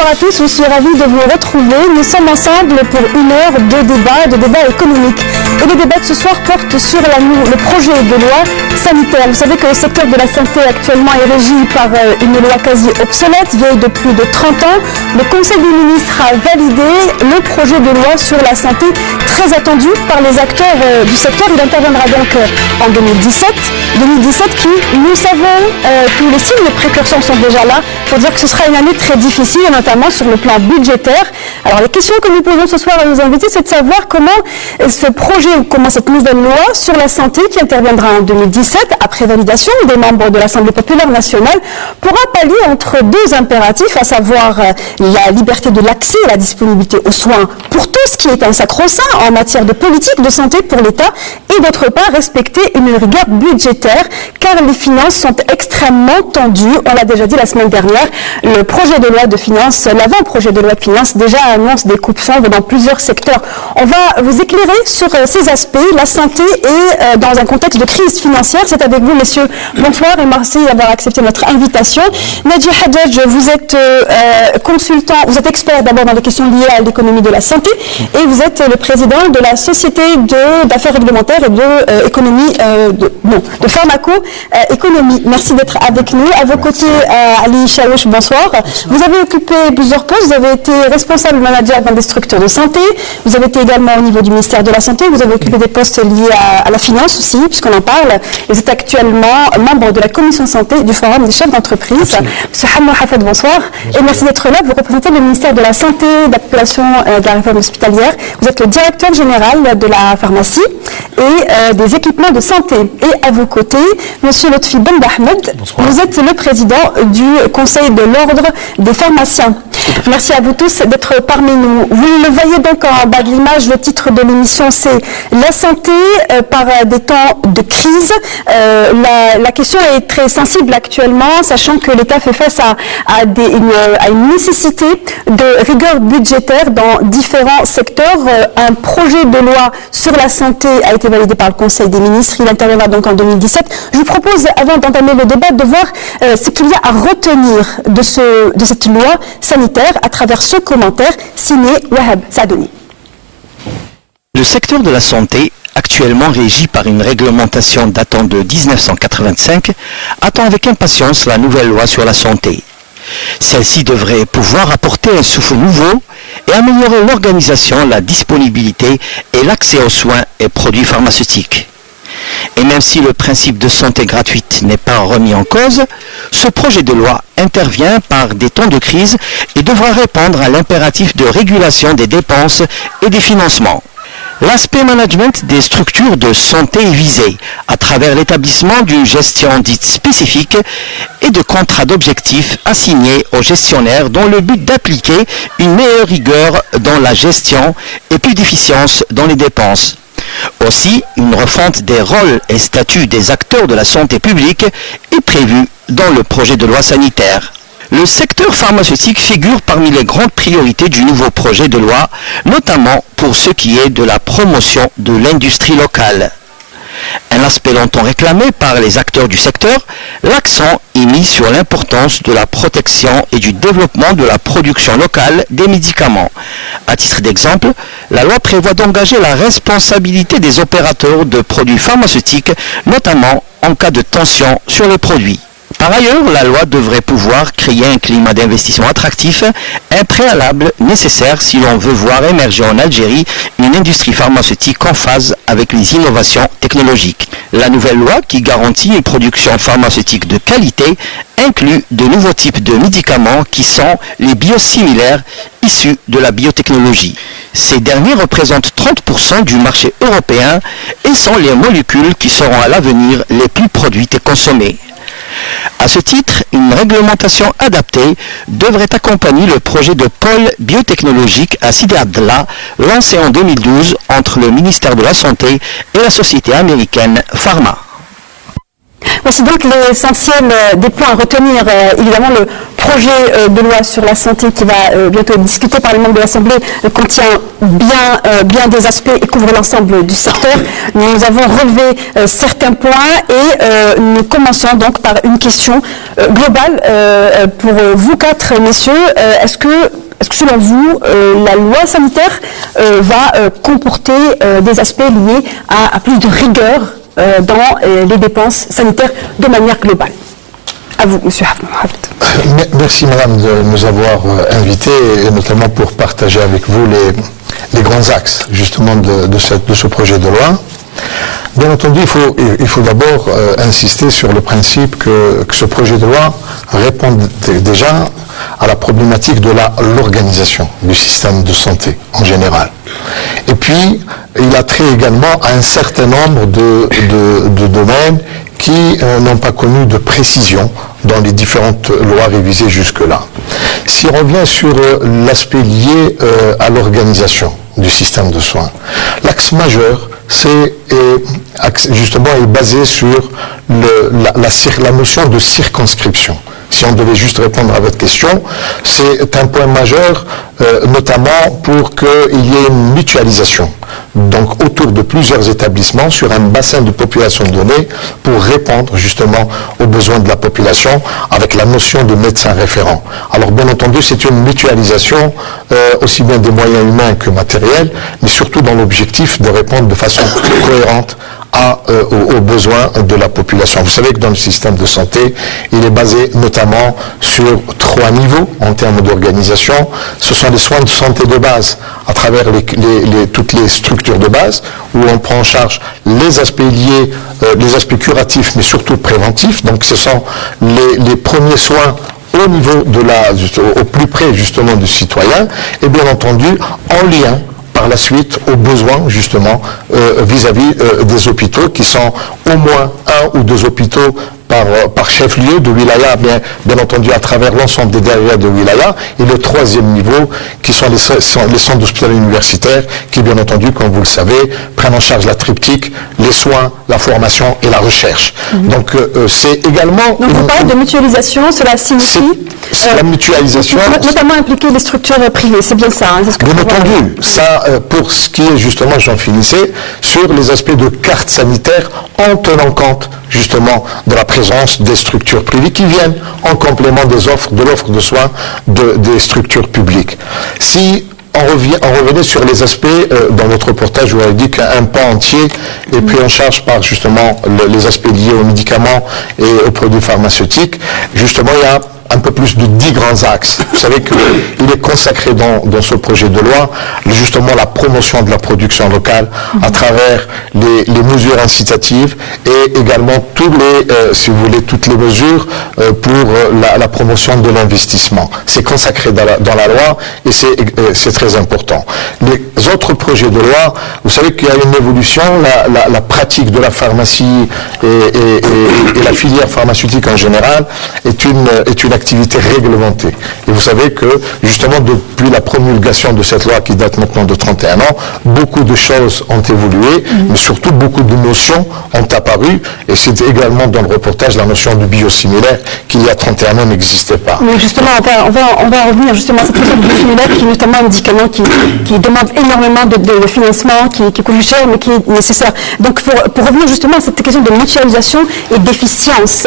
Bonsoir à tous, je suis ravie de vous retrouver. Nous sommes ensemble pour une heure de débat économique. Et le débat de ce soir porte sur le projet de loi sanitaire. Vous savez que le secteur de la santé actuellement est régi par une loi quasi obsolète, vieille de plus de 30 ans. Le Conseil des ministres a validé le projet de loi sur la santé, très attendu par les acteurs du secteur. Il interviendra donc en 2017. 2017 qui, nous savons, tous les signes précurseurs sont déjà là pour dire que ce sera une année très difficile, notamment sur le plan budgétaire. Alors les questions que nous posons ce soir à nos invités, c'est de savoir comment ce projet ou comment cette nouvelle loi sur la santé qui interviendra en 2017, après validation des membres de l'Assemblée populaire nationale, pourra pallier entre deux impératifs, à savoir la liberté de l'accès et la disponibilité aux soins pour tous, qui est un sacro-saint en matière de politique de santé pour l'État, et d'autre part respecter une rigueur budgétaire, car les finances sont extrêmement tendues. On l'a déjà dit la semaine dernière, le projet de loi de finances, l'avant-projet de loi de finances déjà annonce des coupes sombres dans plusieurs secteurs. On va vous éclairer sur ces aspects. La santé est dans un contexte de crise financière. C'est avec vous, messieurs. Bonsoir et merci d'avoir accepté notre invitation. Nadji Hadjadj, vous êtes consultant, vous êtes expert d'abord dans les questions liées à l'économie de la santé et vous êtes le président de la Société d'affaires réglementaires et de pharmaco-économie. Merci d'être avec nous. À vos côtés, Ali Chaouch, bonsoir. Vous avez occupé plusieurs postes. Vous avez été responsable manager dans des structures de santé. Vous avez été également au niveau du ministère de la Santé. Vous avez occupé des postes liés à la finance aussi, puisqu'on en parle. Vous êtes actuellement membre de la commission santé du Forum des chefs d'entreprise. Monsieur Hamou Hafed, bonsoir. Et merci d'être là. Vous représentez le ministère de la Santé, de la population, de la réforme hospitalière. Vous êtes le directeur général de la pharmacie et des équipements de santé. Et à vos côtés, monsieur Lotfi Ben Ahmed, vous êtes le président du Conseil de l'Ordre des pharmaciens. Merci à vous tous d'être parmi nous. Vous le voyez donc en bas de l'image, le titre de l'émission c'est la santé par des temps de crise. La question est très sensible actuellement, sachant que l'État fait face à une nécessité de rigueur budgétaire dans différents secteurs. Un projet de loi sur la santé a été validé par le Conseil des ministres. Il interviendra donc en 2017. Je vous propose, avant d'entamer le débat, de voir ce qu'il y a à retenir de cette loi sanitaire à travers ce commentaire signé Wahab Sadouni. Le secteur de la santé, actuellement régi par une réglementation datant de 1985, attend avec impatience la nouvelle loi sur la santé. Celle-ci devrait pouvoir apporter un souffle nouveau et améliorer l'organisation, la disponibilité et l'accès aux soins et produits pharmaceutiques. Et même si le principe de santé gratuite n'est pas remis en cause, ce projet de loi intervient par des temps de crise et devra répondre à l'impératif de régulation des dépenses et des financements. L'aspect management des structures de santé est visé à travers l'établissement d'une gestion dite spécifique et de contrats d'objectifs assignés aux gestionnaires dans le but d'appliquer une meilleure rigueur dans la gestion et plus d'efficience dans les dépenses. Aussi, une refonte des rôles et statuts des acteurs de la santé publique est prévue dans le projet de loi sanitaire. Le secteur pharmaceutique figure parmi les grandes priorités du nouveau projet de loi, notamment pour ce qui est de la promotion de l'industrie locale. Un aspect longtemps réclamé par les acteurs du secteur, l'accent est mis sur l'importance de la protection et du développement de la production locale des médicaments. À titre d'exemple, la loi prévoit d'engager la responsabilité des opérateurs de produits pharmaceutiques, notamment en cas de tension sur les produits. Par ailleurs, la loi devrait pouvoir créer un climat d'investissement attractif, un préalable nécessaire si l'on veut voir émerger en Algérie une industrie pharmaceutique en phase avec les innovations technologiques. La nouvelle loi, qui garantit une production pharmaceutique de qualité, inclut de nouveaux types de médicaments qui sont les biosimilaires issus de la biotechnologie. Ces derniers représentent 30% du marché européen et sont les molécules qui seront à l'avenir les plus produites et consommées. À ce titre, une réglementation adaptée devrait accompagner le projet de pôle biotechnologique à Sidi Abdallah, lancé en 2012 entre le ministère de la Santé et la société américaine Pharma. Voici donc l'essentiel des points à retenir. Évidemment, le projet de loi sur la santé qui va bientôt être discuté par les membres de l'Assemblée contient bien des aspects et couvre l'ensemble du secteur. Nous avons relevé certains points et nous commençons donc par une question globale pour vous quatre, messieurs. Est-ce que selon vous, la loi sanitaire va comporter des aspects liés à plus de rigueur dans les dépenses sanitaires de manière globale? À vous, M. Hamid. Merci, Madame, de nous avoir invités et notamment pour partager avec vous les grands axes, justement, de ce projet de loi. Bien entendu, il faut d'abord insister sur le principe que ce projet de loi répond déjà à la problématique de l'organisation du système de santé en général. Et puis, il a trait également à un certain nombre de domaines qui n'ont pas connu de précision dans les différentes lois révisées jusque-là. Si on revient sur l'aspect lié à l'organisation du système de soins, l'axe majeur, justement, est basé sur la notion de circonscription. Si on devait juste répondre à votre question, c'est un point majeur, notamment pour qu'il y ait une mutualisation, donc autour de plusieurs établissements sur un bassin de population donné pour répondre justement aux besoins de la population avec la notion de médecin référent. Alors bien entendu, c'est une mutualisation aussi bien des moyens humains que matériels, mais surtout dans l'objectif de répondre de façon cohérente aux besoins de la population. Vous savez que dans le système de santé, il est basé notamment sur 3 niveaux en termes d'organisation. Ce sont les soins de santé de base à travers toutes les structures de base où on prend en charge les aspects liés, les aspects curatifs mais surtout préventifs. Donc ce sont les premiers soins au niveau au plus près justement du citoyen et bien entendu en lien par la suite aux besoins justement vis-à-vis des hôpitaux qui sont au moins 1 ou 2 hôpitaux par chef-lieu de wilaya, bien entendu à travers l'ensemble des daïras de wilaya, et le 3e niveau qui sont les centres d'hospitaliers universitaires qui bien entendu, comme vous le savez, prennent en charge la triptyque, les soins, la formation et la recherche. Donc c'est également... Donc vous parlez de mutualisation, cela signifie... la mutualisation... Notamment impliquer les structures privées, c'est bien ça, hein, c'est ce que bien entendu, ça pour ce qui est justement, j'en finissais, sur les aspects de carte sanitaire en tenant compte justement de la présence des structures privées qui viennent en complément de l'offre de soins des structures publiques. Si on revenait sur les aspects, dans votre reportage, vous avez dit qu'un pan entier est pris en charge par justement les aspects liés aux médicaments et aux produits pharmaceutiques. Justement, il y a un peu plus de 10 grands axes. Vous savez qu'il est consacré dans ce projet de loi justement la promotion de la production locale à travers les mesures incitatives et également si vous voulez, toutes les mesures pour la promotion de l'investissement. C'est consacré dans la loi et c'est très important. Les autres projets de loi, vous savez qu'il y a une évolution, la pratique de la pharmacie et la filière pharmaceutique en général est une activité réglementée. Et vous savez que, justement, depuis la promulgation de cette loi qui date maintenant de 31 ans, beaucoup de choses ont évolué, mais surtout beaucoup de notions ont apparu, et c'est également dans le reportage la notion du biosimilaire qui, il y a 31 ans, n'existait pas. Oui, justement, on va revenir justement à cette notion de biosimilaire qui est notamment un médicament qui demande énormément de financement, qui coûte cher, mais qui est nécessaire. Donc, pour revenir justement à cette question de mutualisation et d'efficience,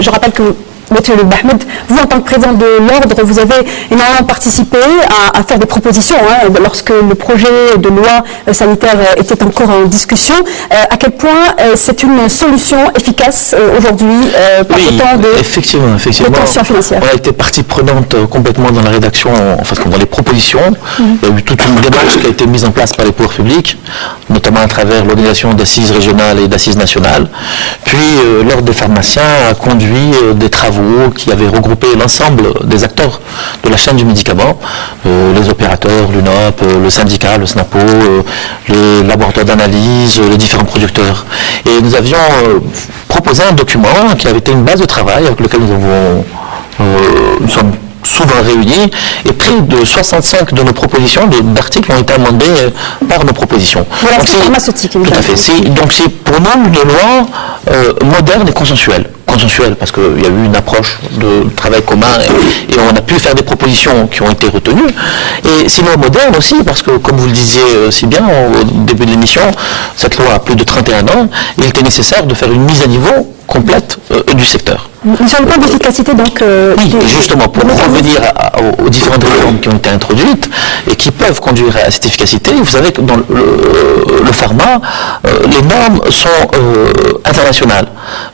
je rappelle que Monsieur le Bahmed, vous en tant que président de l'ordre, vous avez énormément participé à faire des propositions lorsque le projet de loi sanitaire était encore en discussion. À quel point c'est une solution efficace aujourd'hui par autant de tensions financières? On a été partie prenante complètement dans la rédaction, dans les propositions. Il y a eu toute une démarche qui a été mise en place par les pouvoirs publics, notamment à travers l'organisation d'assises régionales et d'assises nationales. Puis l'ordre des pharmaciens a conduit des travaux qui avait regroupé l'ensemble des acteurs de la chaîne du médicament, les opérateurs, l'UNOP, le syndicat, le SNAPO, les laboratoires d'analyse, les différents producteurs. Et nous avions proposé un document qui avait été une base de travail avec lequel nous sommes souvent réunis, et près de 65 de nos propositions, d'articles ont été amendés par nos propositions. Voilà, c'est pharmaceutique. Tout à fait. Donc c'est pour nous une loi moderne et consensuelle. consensuel, parce qu'il y a eu une approche de travail commun et on a pu faire des propositions qui ont été retenues. Et sinon moderne aussi, parce que comme vous le disiez si bien au début de l'émission, cette loi a plus de 31 ans, il était nécessaire de faire une mise à niveau complète du secteur. Sur le plan d'efficacité, donc... oui, justement, pour revenir aux différentes réformes qui ont été introduites et qui peuvent conduire à cette efficacité, vous savez que dans le pharma, les normes sont internationales,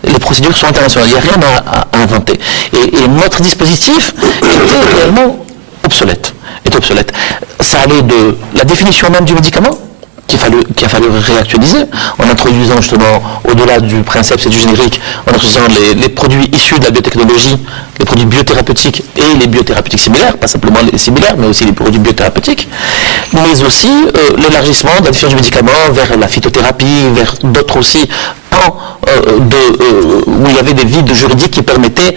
les procédures sont internationales, il n'y a rien à inventer. Et notre dispositif était réellement obsolète. Ça allait de la définition même du médicament, qu'il a fallu réactualiser, en introduisant justement, au-delà du principe, c'est du générique, en introduisant les produits issus de la biotechnologie, les produits biothérapeutiques et les biothérapeutiques similaires, pas simplement les similaires, mais aussi les produits biothérapeutiques, mais aussi l'élargissement de la diffusion du médicament vers la phytothérapie, vers d'autres aussi pans où il y avait des vides juridiques qui permettaient,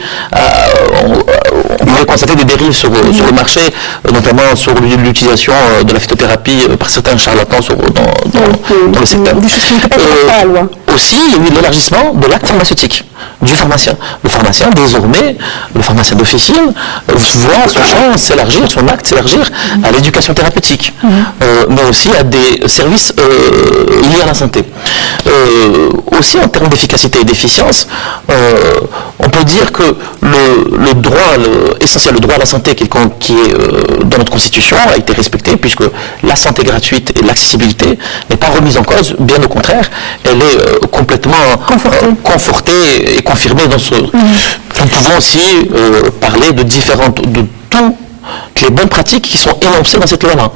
on pouvait constater des dérives sur le marché, notamment sur l'utilisation de la phytothérapie par certains charlatans dans le secteur. Aussi, il y a eu l'élargissement de l'acte pharmaceutique du pharmacien. Le pharmacien, désormais, le pharmacien d'officine, voit son champ s'élargir, son acte s'élargir à l'éducation thérapeutique, mais aussi à des services liés à la santé. Aussi, en termes d'efficacité et d'efficience, on peut dire que le droit essentiel, le droit à la santé qui est dans notre Constitution a été respecté, puisque la santé gratuite et l'accessibilité n'est pas remise en cause, bien au contraire, elle est complètement confortée et confirmée dans ce... Nous pouvons aussi parler de toutes les bonnes pratiques qui sont énoncées dans cette loi-là.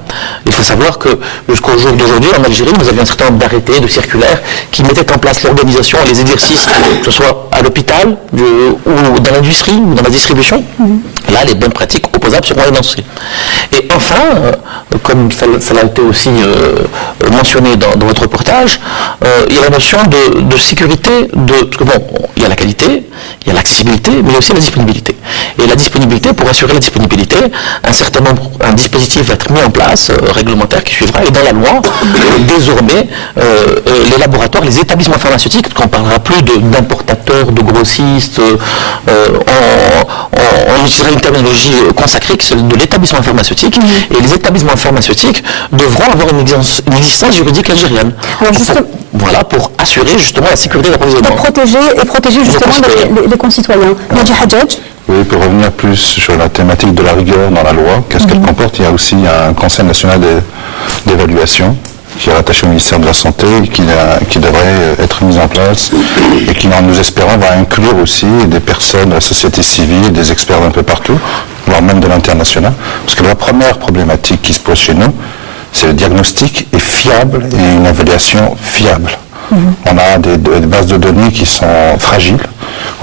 Il faut savoir que jusqu'au jour d'aujourd'hui, en Algérie, nous avions un certain nombre d'arrêtés, de circulaires, qui mettaient en place l'organisation et les exercices, que ce soit à l'hôpital, ou dans l'industrie, ou dans la distribution. Là, les bonnes pratiques opposables seront énoncées. Et enfin, comme ça a été aussi mentionné dans votre reportage, il y a la notion de sécurité, parce que bon, il y a la qualité, il y a l'accessibilité, mais aussi la disponibilité. Et la disponibilité, pour assurer la disponibilité, un dispositif va être mis en place, réglementaire qui suivra, et dans la loi, désormais, les laboratoires, les établissements pharmaceutiques, qu'on ne parlera plus d'importateurs, de grossistes, on utilisera une terminologie consacrée, qui est celle de l'établissement pharmaceutique, et les établissements pharmaceutiques devront avoir une existence juridique algérienne. Voilà, pour assurer justement la sécurité d'approvisionnement. Pour protéger justement les concitoyens. Nadji Hadjadj. Oui, pour revenir plus sur la thématique de la rigueur dans la loi, qu'est-ce qu'elle comporte? Il y a aussi un Conseil national d'évaluation qui est rattaché au ministère de la Santé, qui devrait être mis en place et qui, nous espérons, va inclure aussi des personnes de la société civile, des experts d'un peu partout, voire même de l'international. Parce que la première problématique qui se pose chez nous, c'est le diagnostic est fiable et une évaluation fiable. On a des bases de données qui sont fragiles,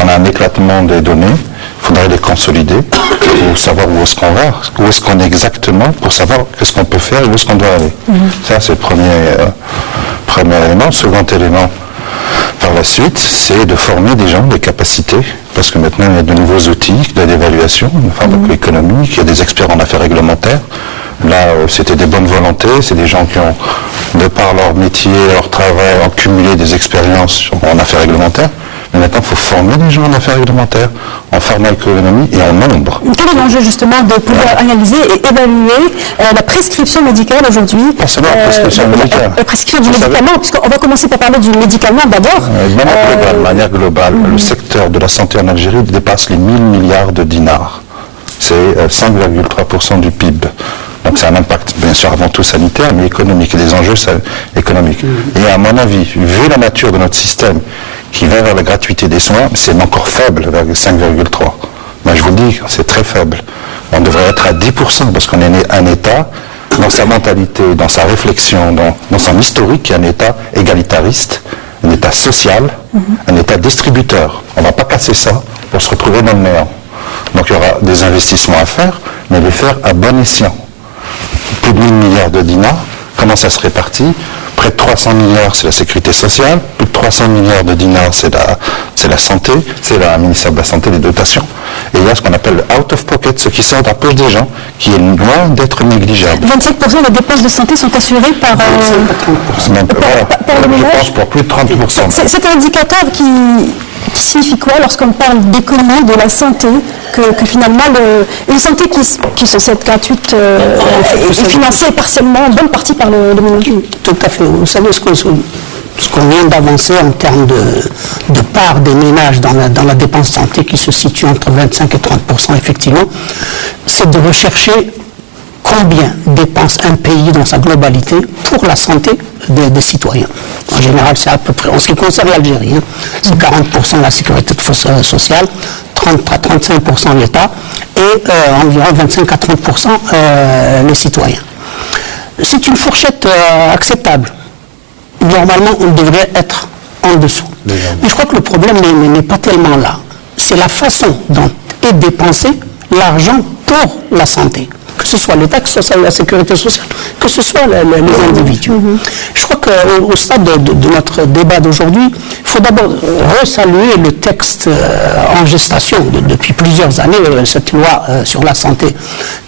on a un éclatement des données, il faudrait les consolider pour savoir où est-ce qu'on va, où est-ce qu'on est exactement, pour savoir qu'est-ce qu'on peut faire et où est-ce qu'on doit aller. Ça, c'est le premier élément. Second élément, par la suite, c'est de former des gens, des capacités, parce que maintenant, il y a de nouveaux outils d'évaluation, de pharmacoéconomie, il y a des experts en affaires réglementaires. Là, c'était des bonnes volontés, c'est des gens qui ont, de par leur métier, leur travail, ont cumulé des expériences en affaires réglementaires. Mais maintenant, il faut former des gens en affaires réglementaires, en pharmacoéconomie et en nombre. Quel est l'enjeu justement de pouvoir analyser et évaluer la prescription médicale aujourd'hui? Pas seulement la prescription médicale. La prescription du médicament, puisqu'on va commencer par parler du médicament d'abord. De manière globale, le secteur de la santé en Algérie dépasse les 1000 milliards de dinars. C'est 5,3% du PIB. Donc c'est un impact, bien sûr, avant tout sanitaire, mais économique, et des enjeux économiques. Et à mon avis, vu la nature de notre système, qui va vers la gratuité des soins, c'est encore faible, vers 5,3. Mais je vous dis, c'est très faible. On devrait être à 10%, parce qu'on est un État, dans sa mentalité, dans sa réflexion, dans son historique, qui est un État égalitariste, un État social, un État distributeur. On ne va pas casser ça pour se retrouver dans le néant. Donc il y aura des investissements à faire, mais les faire à bon escient. Plus de 1000 milliards de dinars, comment ça se répartit? Près de 300 milliards, c'est la sécurité sociale. Plus de 300 milliards de dinars, c'est la santé, c'est le ministère de la Santé, les dotations. Et il y a ce qu'on appelle le out of pocket, ce qui sort de la poche des gens, qui est loin d'être négligeable. 27% des dépenses de santé sont assurées par... je pense pour plus de 30%. C'est un indicateur qui qui signifie quoi lorsqu'on parle d'économie, de la santé, que finalement une santé qui est censée être gratuite est financée partiellement, en bonne partie par le ménage. Tout à fait. Vous savez ce qu'on vient d'avancer en termes de part des ménages dans la dépense santé qui se situe entre 25 et 30% effectivement, c'est de rechercher combien dépense un pays dans sa globalité pour la santé des citoyens. En général, c'est à peu près, en ce qui concerne l'Algérie, c'est 40% la sécurité sociale, 30 à 35% l'État et environ 25 à 30% les citoyens. C'est une fourchette acceptable. Normalement, on devrait être en dessous. Mais je crois que le problème n'est pas tellement là. C'est la façon dont est dépensé l'argent pour la santé. Que ce soit l'État, que ce soit la sécurité sociale, que ce soit les individus. Je crois qu'au stade de notre débat d'aujourd'hui, il faut d'abord resaluer le texte en gestation depuis plusieurs années, cette loi sur la santé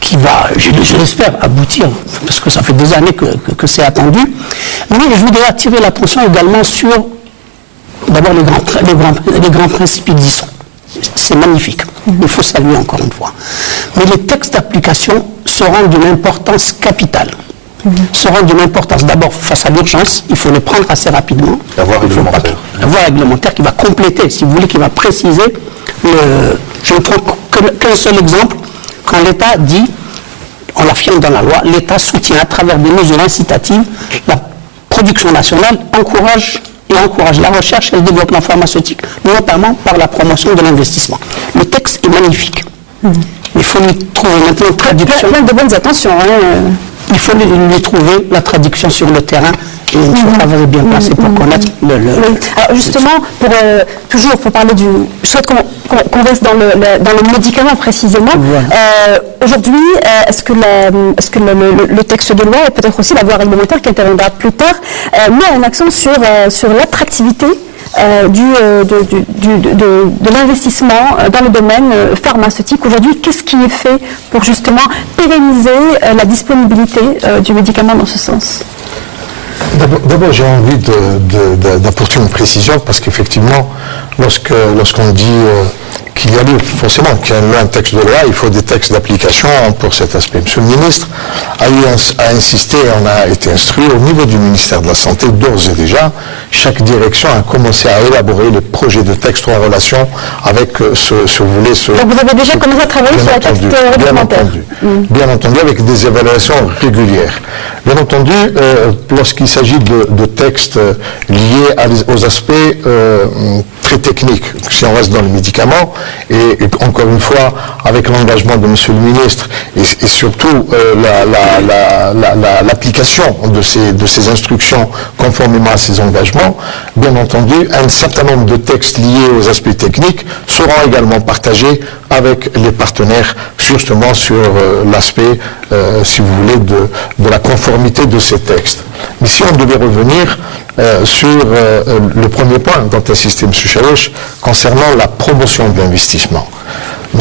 qui va, je l'espère, aboutir, parce que ça fait des années que c'est attendu. Mais je voudrais attirer l'attention également sur d'abord les grands principes qui y sont. C'est magnifique. Il faut saluer encore une fois. Mais les textes d'application seront d'une importance capitale. Seront d'une importance d'abord face à l'urgence, il faut les prendre assez rapidement. La voie réglementaire. La voie réglementaire qui va compléter, si vous voulez, qui va préciser. Je ne prends qu'un seul exemple. Quand l'État dit, on l'affirme dans la loi, l'État soutient à travers des mesures incitatives la production nationale, encourage la recherche et le développement pharmaceutique, notamment par la promotion de l'investissement. Le texte est magnifique. Il faut lui trouver maintenant une traduction. Plein de bonnes intentions. Il faut lui trouver la traduction sur le terrain et ça va bien passer pour connaître le... Alors justement, toujours pour parler du... Je souhaite qu'on reste dans le médicament précisément. Voilà. Aujourd'hui, est-ce que le texte de loi et peut-être aussi la voie réglementaire qui interviendra plus tard met un accent sur l'attractivité de l'investissement dans le domaine pharmaceutique. Aujourd'hui, qu'est-ce qui est fait pour justement pérenniser la disponibilité du médicament dans ce sens ? D'abord, j'ai envie d'apporter une précision parce qu'effectivement, lorsqu'on dit qu'il y a eu forcément un texte de loi, il faut des textes d'application pour cet aspect. Monsieur le ministre a insisté, on a été instruit au niveau du ministère de la Santé, d'ores et déjà, chaque direction a commencé à élaborer les projets de texte en relation avec ce volet. Donc vous avez déjà commencé à travailler sur la texte réglementaire. Bien entendu, avec des évaluations régulières. Bien entendu, lorsqu'il s'agit de textes liés aux aspects très techniques, si on reste dans le médicament, et encore une fois, avec l'engagement de Monsieur le ministre, et surtout l'application de ces instructions conformément à ces engagements, bien entendu, un certain nombre de textes liés aux aspects techniques seront également partagés avec les partenaires, justement sur l'aspect, si vous voulez, de la conformité de ces textes. Mais si on devait revenir sur le premier point dont insistait M. Chaouch, concernant la promotion de l'investissement. M.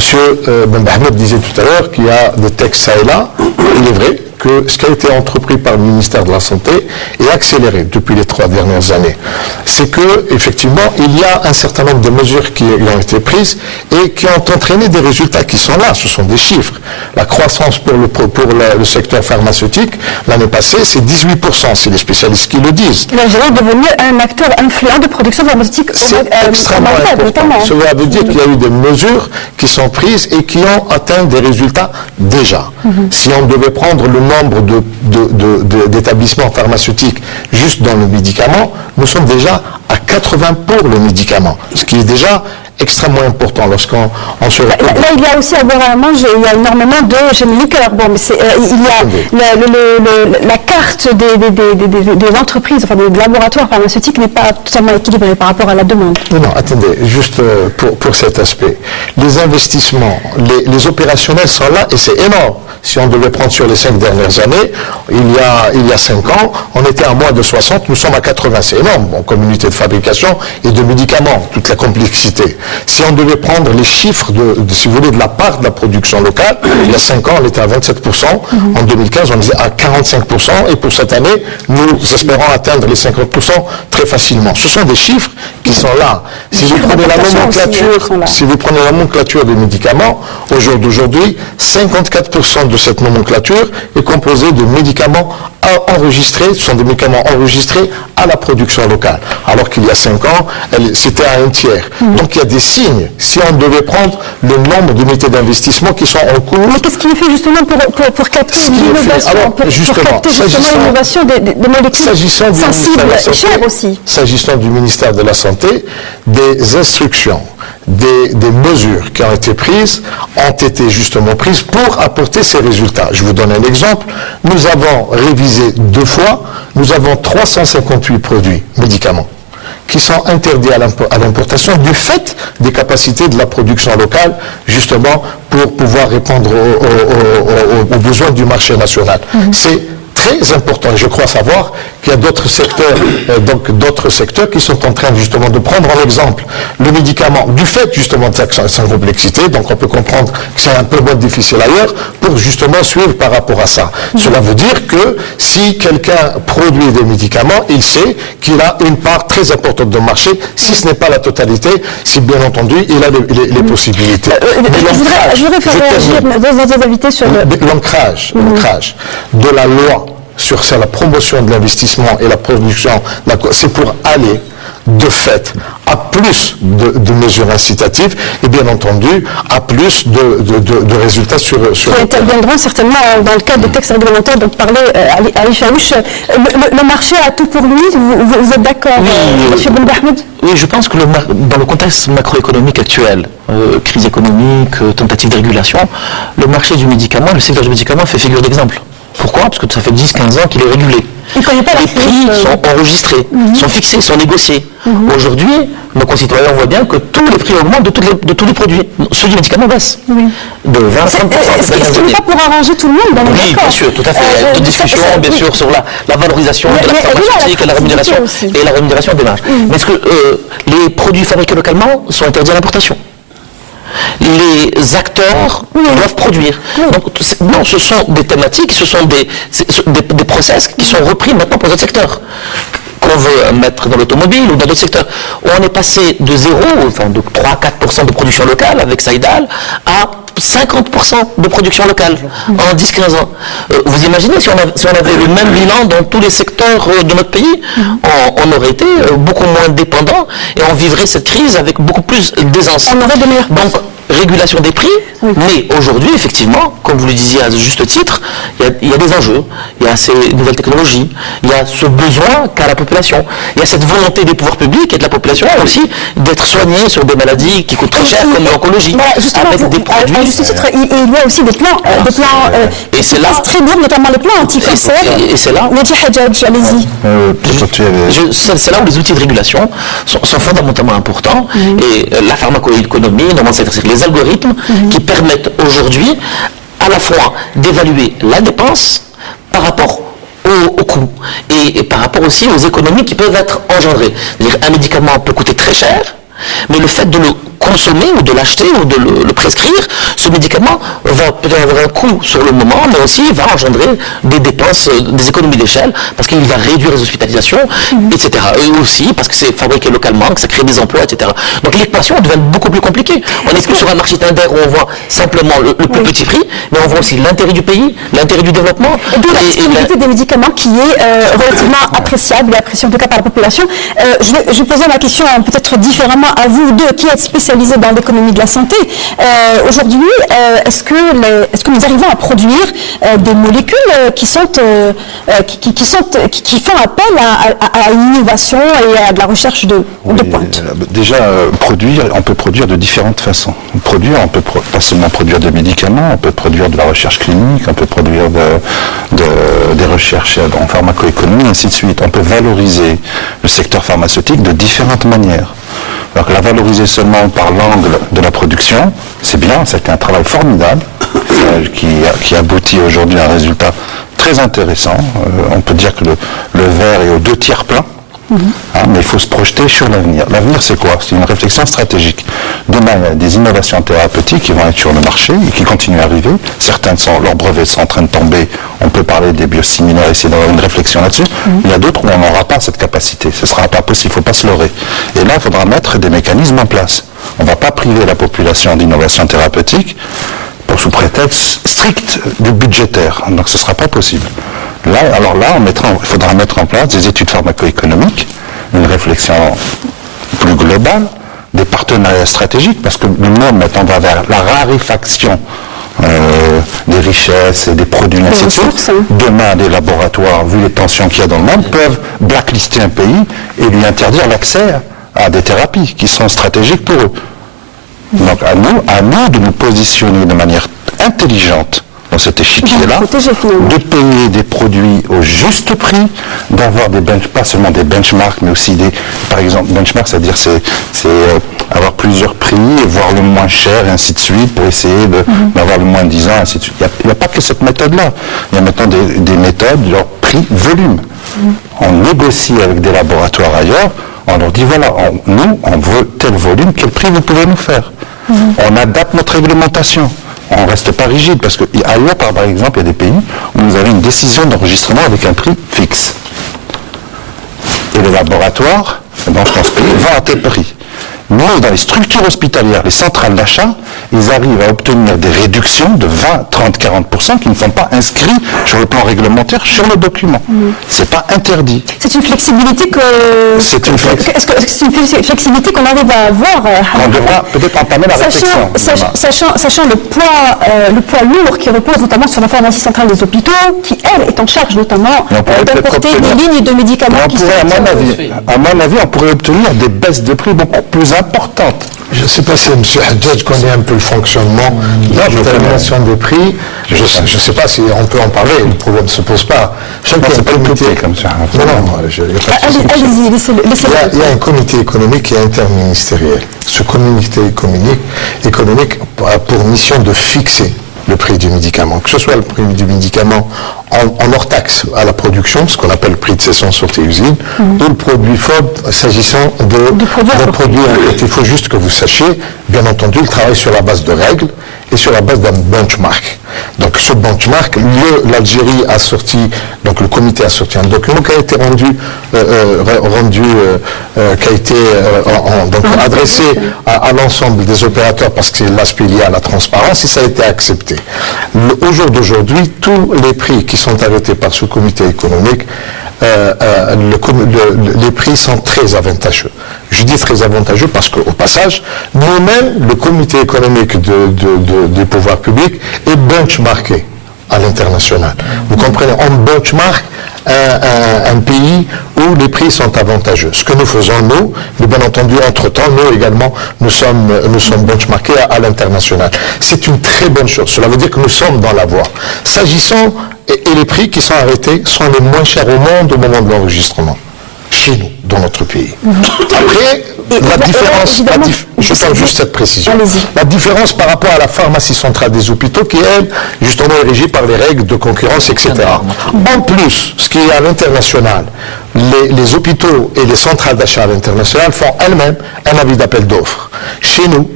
Ben Ahmed disait tout à l'heure qu'il y a des textes ça et là. Il est vrai que ce qui a été entrepris par le ministère de la Santé est accéléré depuis les 3 dernières années. C'est que, effectivement, il y a un certain nombre de mesures qui ont été prises et qui ont entraîné des résultats qui sont là. Ce sont des chiffres. La croissance pour le secteur pharmaceutique, l'année passée, c'est 18%. C'est les spécialistes qui le disent. L'Algérie est devenue un acteur influent de production pharmaceutique. C'est extrêmement important. Cela veut dire qu'il y a eu des mesures qui sont prises et qui ont atteint des résultats déjà. Si on devait prendre le nombre d'établissements pharmaceutiques juste dans le médicament, nous sommes déjà à 80 pour le médicament, ce qui est déjà extrêmement important lorsqu'on se retrouve. Là, il y a aussi à boire et à manger, il y a énormément de génériqueurs. Bon, mais il y a la carte des entreprises, enfin des laboratoires pharmaceutiques n'est pas totalement équilibrée par rapport à la demande. Non, attendez, juste pour cet aspect. Les investissements, les opérationnels sont là et c'est énorme. Si on devait prendre sur les 5 dernières années, il y a 5 ans, on était à moins de 60, nous sommes à 80, c'est énorme, comme unité de fabrication et de médicaments, toute la complexité. Si on devait prendre les chiffres, si vous voulez, de la part de la production locale, il y a 5 ans, on était à 27%. En 2015, on était à 45%. Et pour cette année, nous espérons atteindre les 50% très facilement. Ce sont des chiffres qui sont là. Si vous prenez la nomenclature des médicaments, au jour d'aujourd'hui, 54% de cette nomenclature est composée de médicaments enregistrés, ce sont des médicaments enregistrés à la production locale. Alors qu'il y a 5 ans, c'était à un tiers. Donc il y a des signes. Si on devait prendre le nombre d'unités d'investissement qui sont en cours... Mais qu'est-ce qu'il fait justement pour capter l'innovation, pour capter justement l'innovation des molécules sensibles et chères aussi? S'agissant du ministère de la Santé, des instructions, des mesures qui ont été prises ont été justement prises pour apporter ces résultats. Je vous donne un exemple. Nous avons révisé 2 fois, nous avons 358 produits, médicaments, qui sont interdits à l'importation du fait des capacités de la production locale, justement pour pouvoir répondre aux besoins du marché national. C'est très important. Je crois savoir qu'il y a d'autres secteurs qui sont en train justement de prendre en exemple le médicament du fait justement de sa complexité. Donc on peut comprendre que c'est un peu moins difficile ailleurs pour justement suivre par rapport à ça. Cela veut dire que si quelqu'un produit des médicaments, il sait qu'il a une part très importante de marché, si ce n'est pas la totalité, si bien entendu il a les possibilités. Je voudrais faire réagir vos invités sur l'ancrage de la loi sur la promotion de l'investissement et la production, c'est pour aller de fait à plus de mesures incitatives et bien entendu à plus de résultats sur qui interviendront certainement dans le cadre des textes réglementaires dont parlait Ali Chaouch. Le marché a tout pour lui, vous êtes d'accord, M. Benbahmed? Oui, je pense que dans le contexte macroéconomique actuel, crise économique, tentative de régulation, le marché du médicament, le secteur du médicament fait figure d'exemple. Pourquoi? Parce que ça fait 10-15 ans qu'il est régulé. Les prix sont enregistrés, sont fixés, sont négociés. Aujourd'hui, nos concitoyens voient bien que tous les prix augmentent de tous les produits. Ceux du médicament baissent. De 20 à 30%. Ce n'est pas pour arranger tout le monde dans le Oui, bien sûr, tout à fait. Il y a une discussion, bien sûr, sur la valorisation de la pharmaceutique et la rémunération des marges. Mais est-ce que les produits fabriqués localement sont interdits à l'importation? Les acteurs doivent produire. Donc, non, ce sont des thématiques, ce sont des process qui sont repris maintenant pour d'autres secteurs qu'on veut mettre dans l'automobile ou dans d'autres secteurs. On est passé de 0, enfin de 3-4% de production locale avec Saïdal à 50% de production locale en 10-15 ans. Vous imaginez si on avait le même bilan dans tous les secteurs de notre pays, on aurait été beaucoup moins dépendant et on vivrait cette crise avec beaucoup plus d'aisance. On aurait de meilleurs. Donc, régulation des prix, mais aujourd'hui, effectivement, comme vous le disiez à juste titre, il y a des enjeux, il y a ces nouvelles technologies, il y a ce besoin qu'a la population, il y a cette volonté des pouvoirs publics et de la population aussi d'être soignés sur des maladies qui coûtent très cher, comme l'oncologie, avec des produits. À juste titre, il y a aussi des plans et c'est là, très lourds, notamment les plans anti-cancer. Et c'est là, allez-y. C'est là où les outils de régulation sont fondamentalement importants, et la pharmacoéconomie, les algorithmes qui permettent aujourd'hui à la fois d'évaluer la dépense par rapport au coût et par rapport aussi aux économies qui peuvent être engendrées. C'est-à-dire un médicament peut coûter très cher, mais le fait de le consommer ou de l'acheter ou de le prescrire, ce médicament va peut-être avoir un coût sur le moment, mais aussi va engendrer des dépenses, des économies d'échelle, parce qu'il va réduire les hospitalisations, etc. Et aussi parce que c'est fabriqué localement, que ça crée des emplois, etc. Donc l'équation devient beaucoup plus compliquée. On n'est plus sur un marché tender où on voit simplement le plus petit prix, mais on voit aussi l'intérêt du pays, l'intérêt du développement. Et d'où la disponibilité des médicaments qui est relativement appréciable et appréciée en tout cas par la population. Je vais poser la question peut-être différemment à vous deux qui êtes spécialisés dans l'économie de la santé. Aujourd'hui, est-ce que nous arrivons à produire des molécules qui font appel à l'innovation et à de la recherche de pointe? Déjà, on peut produire de différentes façons. On peut pas seulement produire des médicaments, on peut produire de la recherche clinique, on peut produire des recherches en pharmacoéconomie, et ainsi de suite. On peut valoriser le secteur pharmaceutique de différentes manières. Alors que la valoriser seulement par l'angle de la production, c'est bien, c'est un travail formidable qui aboutit aujourd'hui à un résultat très intéressant. On peut dire que le verre est aux 2 tiers plein. Mais il faut se projeter sur l'avenir. L'avenir, c'est quoi? C'est une réflexion stratégique. Demain, il y a des innovations thérapeutiques qui vont être sur le marché et qui continuent à arriver. Certaines leurs brevets sont en train de tomber. On peut parler des biosimilaires, essayer d'avoir une réflexion là-dessus. Il y a d'autres où on n'aura pas cette capacité. Ce ne sera pas possible, il ne faut pas se leurrer. Et là, il faudra mettre des mécanismes en place. On ne va pas priver la population d'innovation thérapeutique sous prétexte strict du budgétaire. Donc ce ne sera pas possible. Alors là, il faudra mettre en place des études pharmaco-économiques, une réflexion plus globale, des partenariats stratégiques, parce que le monde maintenant va vers la raréfaction des richesses et des produits, ainsi de suite. Demain, des laboratoires, vu les tensions qu'il y a dans le monde, peuvent blacklister un pays et lui interdire l'accès à des thérapies qui sont stratégiques pour eux. Donc à nous de nous positionner de manière intelligente dans cet échiquier-là, de payer des produits au juste prix, d'avoir pas seulement des benchmarks, mais aussi par exemple, benchmark, c'est-à-dire c'est avoir plusieurs prix et voir le moins cher et ainsi de suite pour essayer d'avoir le moins de 10 ans, ainsi de suite. Il n'y a pas que cette méthode-là. Il y a maintenant des méthodes, leur prix-volume. On négocie avec des laboratoires ailleurs, on leur dit voilà, on veut tel volume, quel prix vous pouvez nous faire? On adapte notre réglementation. On ne reste pas rigide, parce qu'ailleurs, par exemple, il y a des pays où vous avez une décision d'enregistrement avec un prix fixe. Et le laboratoire, dans ce pays, vend à tel prix. Nous, dans les structures hospitalières, les centrales d'achat, ils arrivent à obtenir des réductions de 20, 30, 40% qui ne sont pas inscrits sur le plan réglementaire sur le document. C'est pas interdit. C'est une flexibilité que... C'est une flexibilité qu'on arrive à avoir. On devra peut-être entamer la réflexion. Sachant le poids lourd qui repose notamment sur la pharmacie centrale des hôpitaux, qui, elle, est en charge notamment d'importer des lignes de médicaments à mon avis, on pourrait obtenir des baisses de prix beaucoup plus importantes. Je ne sais pas si M. Hadjadj connaît un peu le fonctionnement de la détermination des prix. Je ne sais pas si on peut en parler, le problème ne se pose pas. Je sais qu'il y a un comité comme ça. Allez-y, laissez-le. Il y a un comité économique qui est interministériel. Ce comité économique a pour mission de fixer le prix du médicament, que ce soit le prix du médicament en hors taxe à la production, ce qu'on appelle le prix de cession sortie usine, ou le produit FOB s'agissant d'un produit. Il faut juste que vous sachiez, bien entendu, il travaille sur la base de règles et sur la base d'un benchmark. Donc ce benchmark, l'Algérie a sorti, donc le comité a sorti un document qui a été adressé à l'ensemble des opérateurs parce que c'est l'aspect lié à la transparence et ça a été accepté. Au jour d'aujourd'hui, tous les prix qui sont arrêtés par ce comité économique, les prix sont très avantageux. Je dis très avantageux parce qu'au passage, nous-mêmes, le comité économique des pouvoirs publics est benchmarké à l'international. Vous comprenez, on benchmark un pays où les prix sont avantageux. Ce que nous faisons, nous, mais bien entendu, entre-temps, nous également, nous sommes benchmarkés à l'international. C'est une très bonne chose. Cela veut dire que nous sommes dans la voie. S'agissant, et les prix qui sont arrêtés sont les moins chers au monde au moment de l'enregistrement. Chez nous, dans notre pays. Après, la différence, je parle juste cette précision. La différence par rapport à la pharmacie centrale des hôpitaux qui, elle, justement, est régie par les règles de concurrence, etc. En plus, ce qui est à l'international, les hôpitaux et les centrales d'achat à l'international font elles-mêmes un avis d'appel d'offres. Chez nous,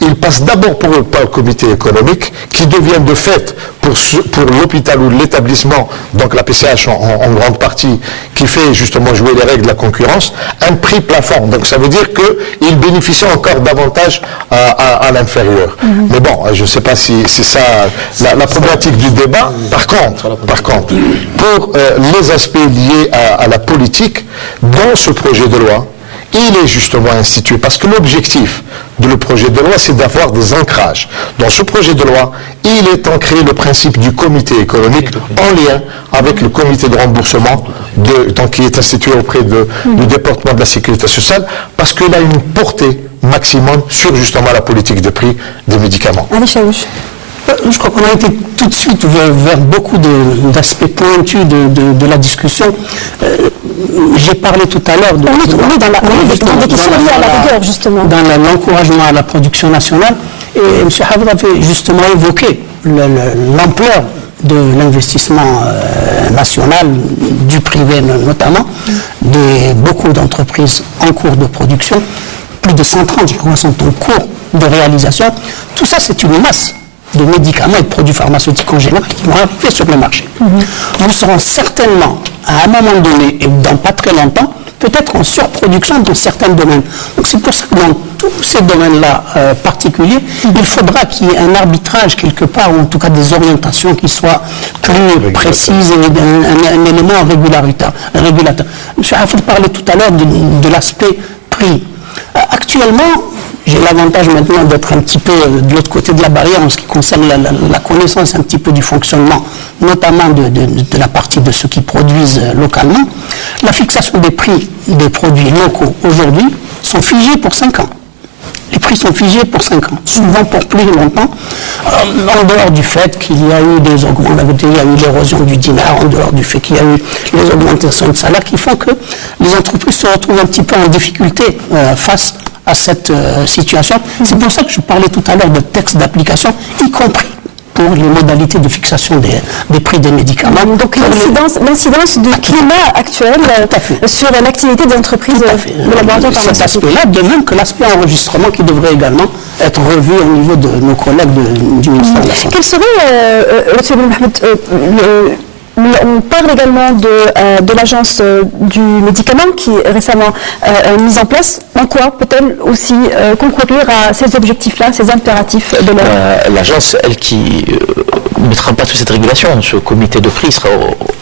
il passe d'abord par le comité économique qui devient de fait pour l'hôpital ou l'établissement, donc la PCH en grande partie, qui fait justement jouer les règles de la concurrence, un prix plafond. Donc ça veut dire qu'il bénéficie encore davantage à l'inférieur. Mais bon, je ne sais pas si c'est ça la problématique du débat. Par contre, pour les aspects liés à la politique, dans ce projet de loi, il est justement institué, parce que l'objectif de le projet de loi, c'est d'avoir des ancrages. Dans ce projet de loi, il est ancré le principe du comité économique en lien avec le comité de remboursement qui est institué auprès du département de la sécurité sociale, parce qu'il a une portée maximum sur justement la politique de prix des médicaments. Allez, Chaouch. Je crois qu'on a été tout de suite vers beaucoup d'aspects pointus de la discussion. J'ai parlé tout à l'heure des questions liées à la rigueur, justement. Dans l'encouragement à la production nationale. Et M. Hafid avait justement évoqué l'ampleur de l'investissement national, du privé notamment, beaucoup d'entreprises en cours de production, plus de 130, je crois, sont en cours de réalisation. Tout ça, c'est une masse de médicaments et de produits pharmaceutiques en général qui vont arriver sur le marché. Nous serons certainement, à un moment donné, et dans pas très longtemps, peut-être en surproduction dans certains domaines. Donc c'est pour ça que dans tous ces domaines-là particuliers, il faudra qu'il y ait un arbitrage quelque part, ou en tout cas des orientations qui soient plus précises et un élément régulateur. M. Hafid parlait tout à l'heure de l'aspect prix. Actuellement, j'ai l'avantage maintenant d'être un petit peu de l'autre côté de la barrière en ce qui concerne la connaissance un petit peu du fonctionnement, notamment de la partie de ceux qui produisent localement. La fixation des prix des produits locaux aujourd'hui sont figés pour 5 ans. Les prix sont figés pour 5 ans, souvent pour plus longtemps, en dehors du fait qu'il y a eu des augmentations, il y a eu l'érosion du dinar, en dehors du fait qu'il y a eu les augmentations de salaire qui font que les entreprises se retrouvent un petit peu en difficulté face à cette situation. C'est pour ça que je parlais tout à l'heure de textes d'application, y compris pour les modalités de fixation des prix des médicaments. Donc l'incidence du climat actuel sur l'activité des entreprises de laboratoires pharmaceutiques. Cet aspect-là, de même que l'aspect enregistrement qui devrait également être revu au niveau de nos collègues du ministère de la Santé. Quel serait, Mohamed, on parle également de l'agence du médicament qui est récemment mise en place. En quoi peut-elle aussi concourir à ces objectifs-là, ces impératifs de l'agence, elle qui mettra en place toute cette régulation, ce comité de prix sera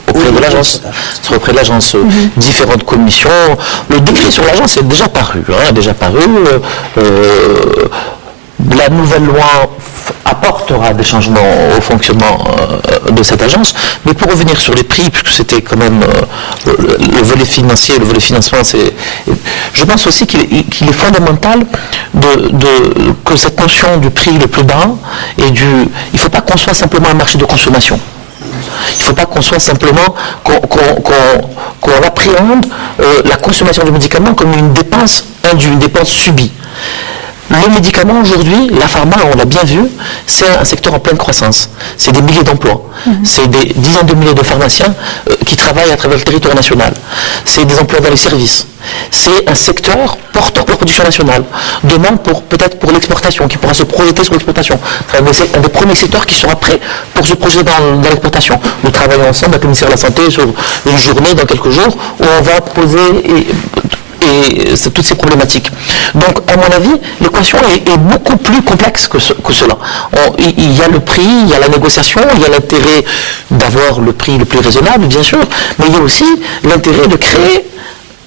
auprès de l'agence. Sera auprès de l'agence. Différentes commissions. Le décret sur l'agence est déjà paru. La nouvelle loi apportera des changements au fonctionnement de cette agence, mais pour revenir sur les prix, puisque c'était quand même le volet financier, le volet financement, je pense aussi qu'il est fondamental que cette notion du prix le plus bas il ne faut pas qu'on soit simplement un marché de consommation. Il ne faut pas qu'on soit simplement, qu'on appréhende la consommation du médicament comme une dépense indue, une dépense subie. Le médicament aujourd'hui, la pharma, on l'a bien vu, c'est un secteur en pleine croissance. C'est des milliers d'emplois. C'est des dizaines de milliers de pharmaciens qui travaillent à travers le territoire national. C'est des emplois dans les services. C'est un secteur porteur pour la production nationale. Demain, peut-être pour l'exportation, qui pourra se projeter sur l'exportation. C'est un des premiers secteurs qui sera prêt pour se projeter dans l'exportation. Nous travaillons ensemble avec le ministère de la Santé sur une journée dans quelques jours où on va poser c'est toutes ces problématiques. Donc, à mon avis, l'équation est beaucoup plus complexe que cela. Il y a le prix, il y a la négociation, il y a l'intérêt d'avoir le prix le plus raisonnable, bien sûr, mais il y a aussi l'intérêt de créer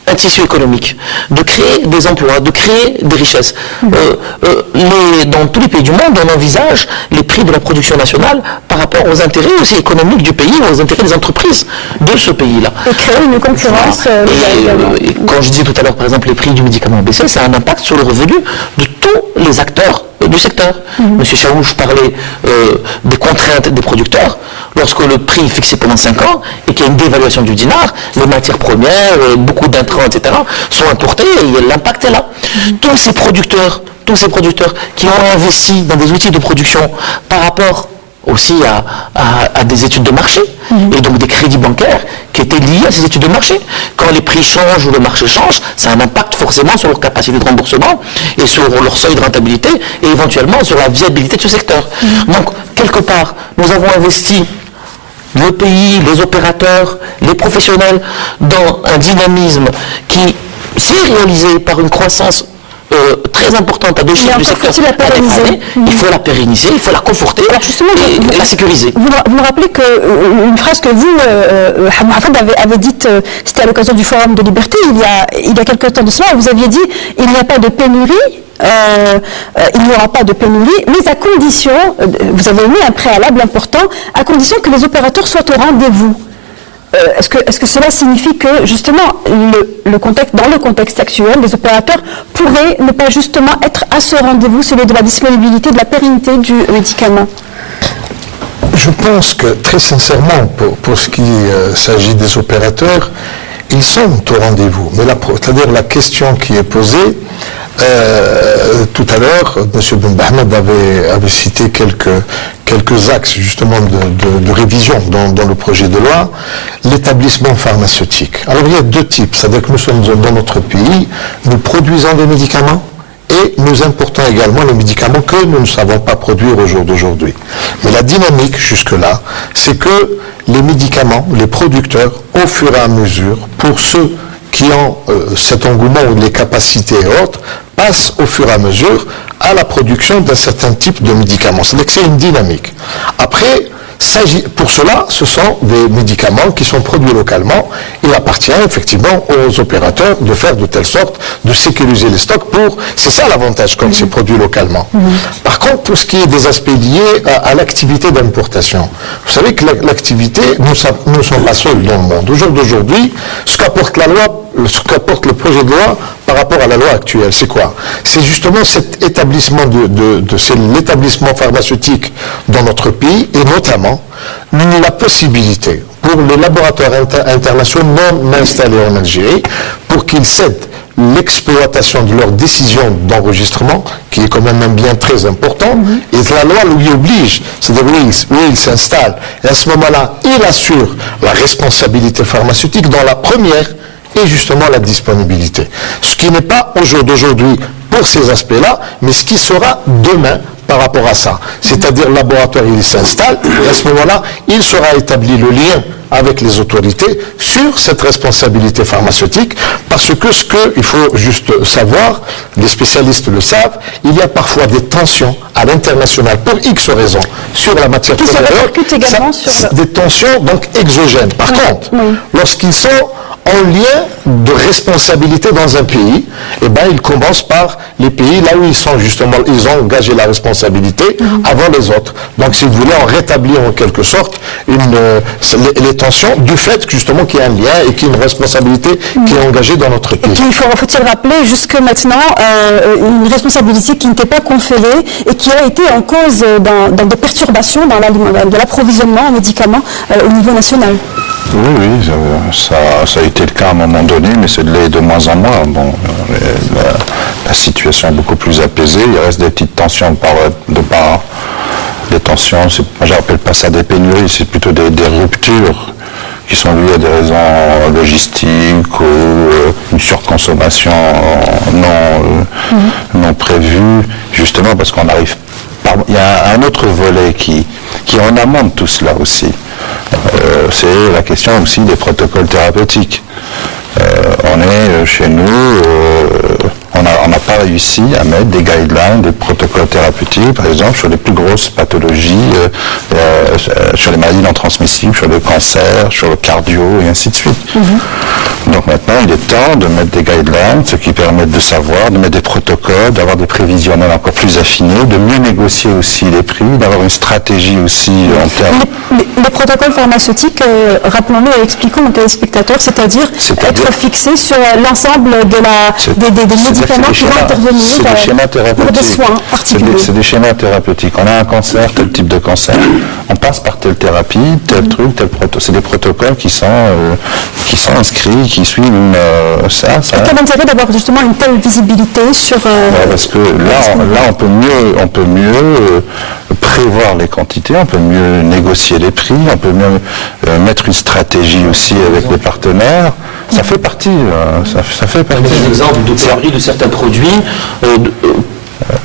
un tissu économique, de créer des emplois, de créer des richesses. Dans tous les pays du monde, on envisage les prix de la production nationale par rapport aux intérêts aussi économiques du pays, aux intérêts des entreprises de ce pays-là. Et créer une concurrence. Et quand je disais tout à l'heure, par exemple, les prix du médicament ont baissé, ça a un impact sur le revenu de tous les acteurs du secteur. Monsieur Chaouch parlait des contraintes des producteurs. Lorsque le prix est fixé pendant 5 ans et qu'il y a une dévaluation du dinar, les matières premières, beaucoup d'intrants, etc., sont importés et l'impact est là. Tous ces producteurs qui ont investi dans des outils de production par rapport aussi à des études de marché et donc des crédits bancaires qui étaient liés à ces études de marché. Quand les prix changent ou le marché change, ça a un impact forcément sur leur capacité de remboursement et sur leur seuil de rentabilité et éventuellement sur la viabilité de ce secteur. Donc, quelque part, nous avons investi le pays, les opérateurs, les professionnels dans un dynamisme qui s'est réalisé par une croissance très importante à deux chiffres du secteur. Il faut la pérenniser, il faut la conforter et la sécuriser. Vous me rappelez une phrase que vous, Mohamed, avez dite, c'était à l'occasion du Forum de Liberté, il y a quelques temps de cela, vous aviez dit il n'y a pas de pénurie, il n'y aura pas de pénurie, mais à condition, vous avez mis un préalable important, à condition que les opérateurs soient au rendez-vous. Est-ce que cela signifie que, justement, dans le contexte actuel, les opérateurs pourraient ne pas justement être à ce rendez-vous, celui de la disponibilité, de la pérennité du médicament? Je pense que, très sincèrement, pour ce qui s'agit des opérateurs, ils sont au rendez-vous. Mais c'est-à-dire la question qui est posée, Tout à l'heure, M. Ben Ahmed avait cité quelques axes justement de révision dans le projet de loi. L'établissement pharmaceutique. Alors il y a deux types, c'est-à-dire que nous sommes dans notre pays, nous produisons des médicaments et nous importons également les médicaments que nous ne savons pas produire au jour d'aujourd'hui. Mais la dynamique jusque-là, c'est que les médicaments, les producteurs, au fur et à mesure, pour ceux qui ont cet engouement ou les capacités et autres, passent au fur et à mesure à la production d'un certain type de médicaments. C'est-à-dire que c'est une dynamique. Après, pour cela, ce sont des médicaments qui sont produits localement. Il appartient effectivement aux opérateurs de faire de telle sorte, de sécuriser les stocks c'est ça l'avantage quand c'est produit localement. Par contre, pour ce qui est des aspects liés à l'activité d'importation, vous savez que l'activité, nous ne sommes pas seuls dans le monde. Au jour d'aujourd'hui, ce qu'apporte la loi, ce qu'apporte le projet de loi par rapport à la loi actuelle, c'est quoi? C'est justement cet établissement c'est l'établissement pharmaceutique dans notre pays, et notamment la possibilité pour les laboratoires internationaux non installés en Algérie, pour qu'ils cèdent l'exploitation de leur décision d'enregistrement, qui est quand même un bien très important, et la loi lui oblige, c'est-à-dire oui, il s'installe, et à ce moment-là, il assure la responsabilité pharmaceutique dans la première et justement la disponibilité. Ce qui n'est pas au jour d'aujourd'hui pour ces aspects-là, mais ce qui sera demain par rapport à ça. C'est-à-dire le laboratoire, il s'installe, et à ce moment-là, il sera établi le lien avec les autorités sur cette responsabilité pharmaceutique, parce que ce qu'il faut juste savoir, les spécialistes le savent, il y a parfois des tensions à l'international pour X raisons sur la matière première. Qui se répercutent également sur des tensions donc exogènes. Par contre, lorsqu'ils sont en lien de responsabilité dans un pays, eh ben, ils commencent par les pays là où ils sont justement, ils ont engagé la responsabilité avant les autres. Donc, si vous voulez, on rétablit en quelque sorte les tensions du fait justement qu'il y a un lien et qu'il y a une responsabilité qui est engagée dans notre pays. Et puis, faut-il rappeler jusque maintenant une responsabilité qui n'était pas conférée et qui a été en cause dans des perturbations dans de l'approvisionnement en médicaments au niveau national. Oui, ça a été le cas à un moment donné, mais c'est de moins en moins. Bon, la situation est beaucoup plus apaisée. Il reste des petites tensions des tensions. Moi, je n'appelle pas ça des pénuries, c'est plutôt des ruptures qui sont liées à des raisons logistiques ou une surconsommation non prévue, justement parce qu'on arrive. Il y a un autre volet qui est en amont de tout cela aussi. C'est la question aussi des protocoles thérapeutiques. On est chez nous, on n'a pas réussi à mettre des guidelines, des protocoles thérapeutiques, par exemple, sur les plus grosses pathologies, sur les maladies non transmissibles, sur le cancer, sur le cardio, et ainsi de suite. Donc maintenant, il est temps de mettre des guidelines, ce qui permet de savoir, de mettre des protocoles, d'avoir des prévisionnels encore plus affinés, de mieux négocier aussi les prix, d'avoir une stratégie aussi en termes... Les protocoles pharmaceutiques, rappelons-le et expliquons aux téléspectateurs, c'est-à-dire être fixés sur l'ensemble des médicaments qui vont intervenir pour des soins particuliers. C'est des schémas thérapeutiques. On a un cancer, tel type de cancer, on passe par telle thérapie, tel truc, tel protocole. C'est des protocoles qui sont inscrits, qui suivent ça. Quel intérêt d'avoir justement une telle visibilité sur... parce que là, on peut mieux prévoir les quantités, on peut mieux négocier les prix, on peut mieux mettre une stratégie aussi avec les partenaires. Ça fait partie. Ça fait partie. Des exemples de pénurie de certains produits.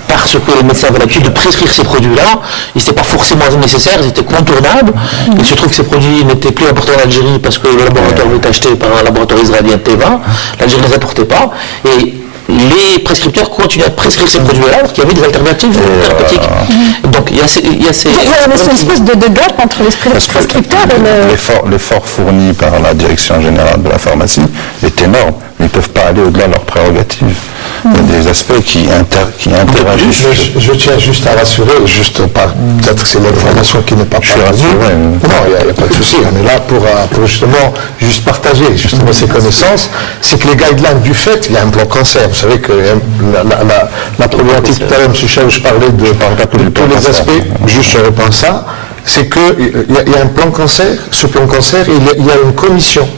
Parce que les médecins avaient l'habitude de prescrire ces produits-là, ils n'étaient pas forcément nécessaires, ils étaient contournables. Il se trouve que ces produits n'étaient plus importants en Algérie parce que le laboratoire avait été acheté par un laboratoire israélien Teva. L'Algérie ne les apportait pas. Et les prescripteurs continuent à prescrire ces produits-là alors qu'il y avait des alternatives thérapeutiques. Donc il y a ces... Il y a une espèce de gap entre les prescripteurs et l'effort fourni par la Direction Générale de la Pharmacie est énorme. Ils ne peuvent pas aller au-delà de leurs prérogatives. Il y a des aspects qui interagissent. Je tiens juste à rassurer, peut-être que c'est l'information qui n'est pas parvenue. Non, il n'y a pas de souci. On est là pour justement juste partager ces connaissances. C'est que les guidelines du fait, il y a un plan cancer. Vous savez que la problématique, tout à l'heure, M. Chaouch parlait de tous les aspects, juste je réponds à ça, c'est qu'il y a un plan cancer. Ce plan cancer, il y a une commission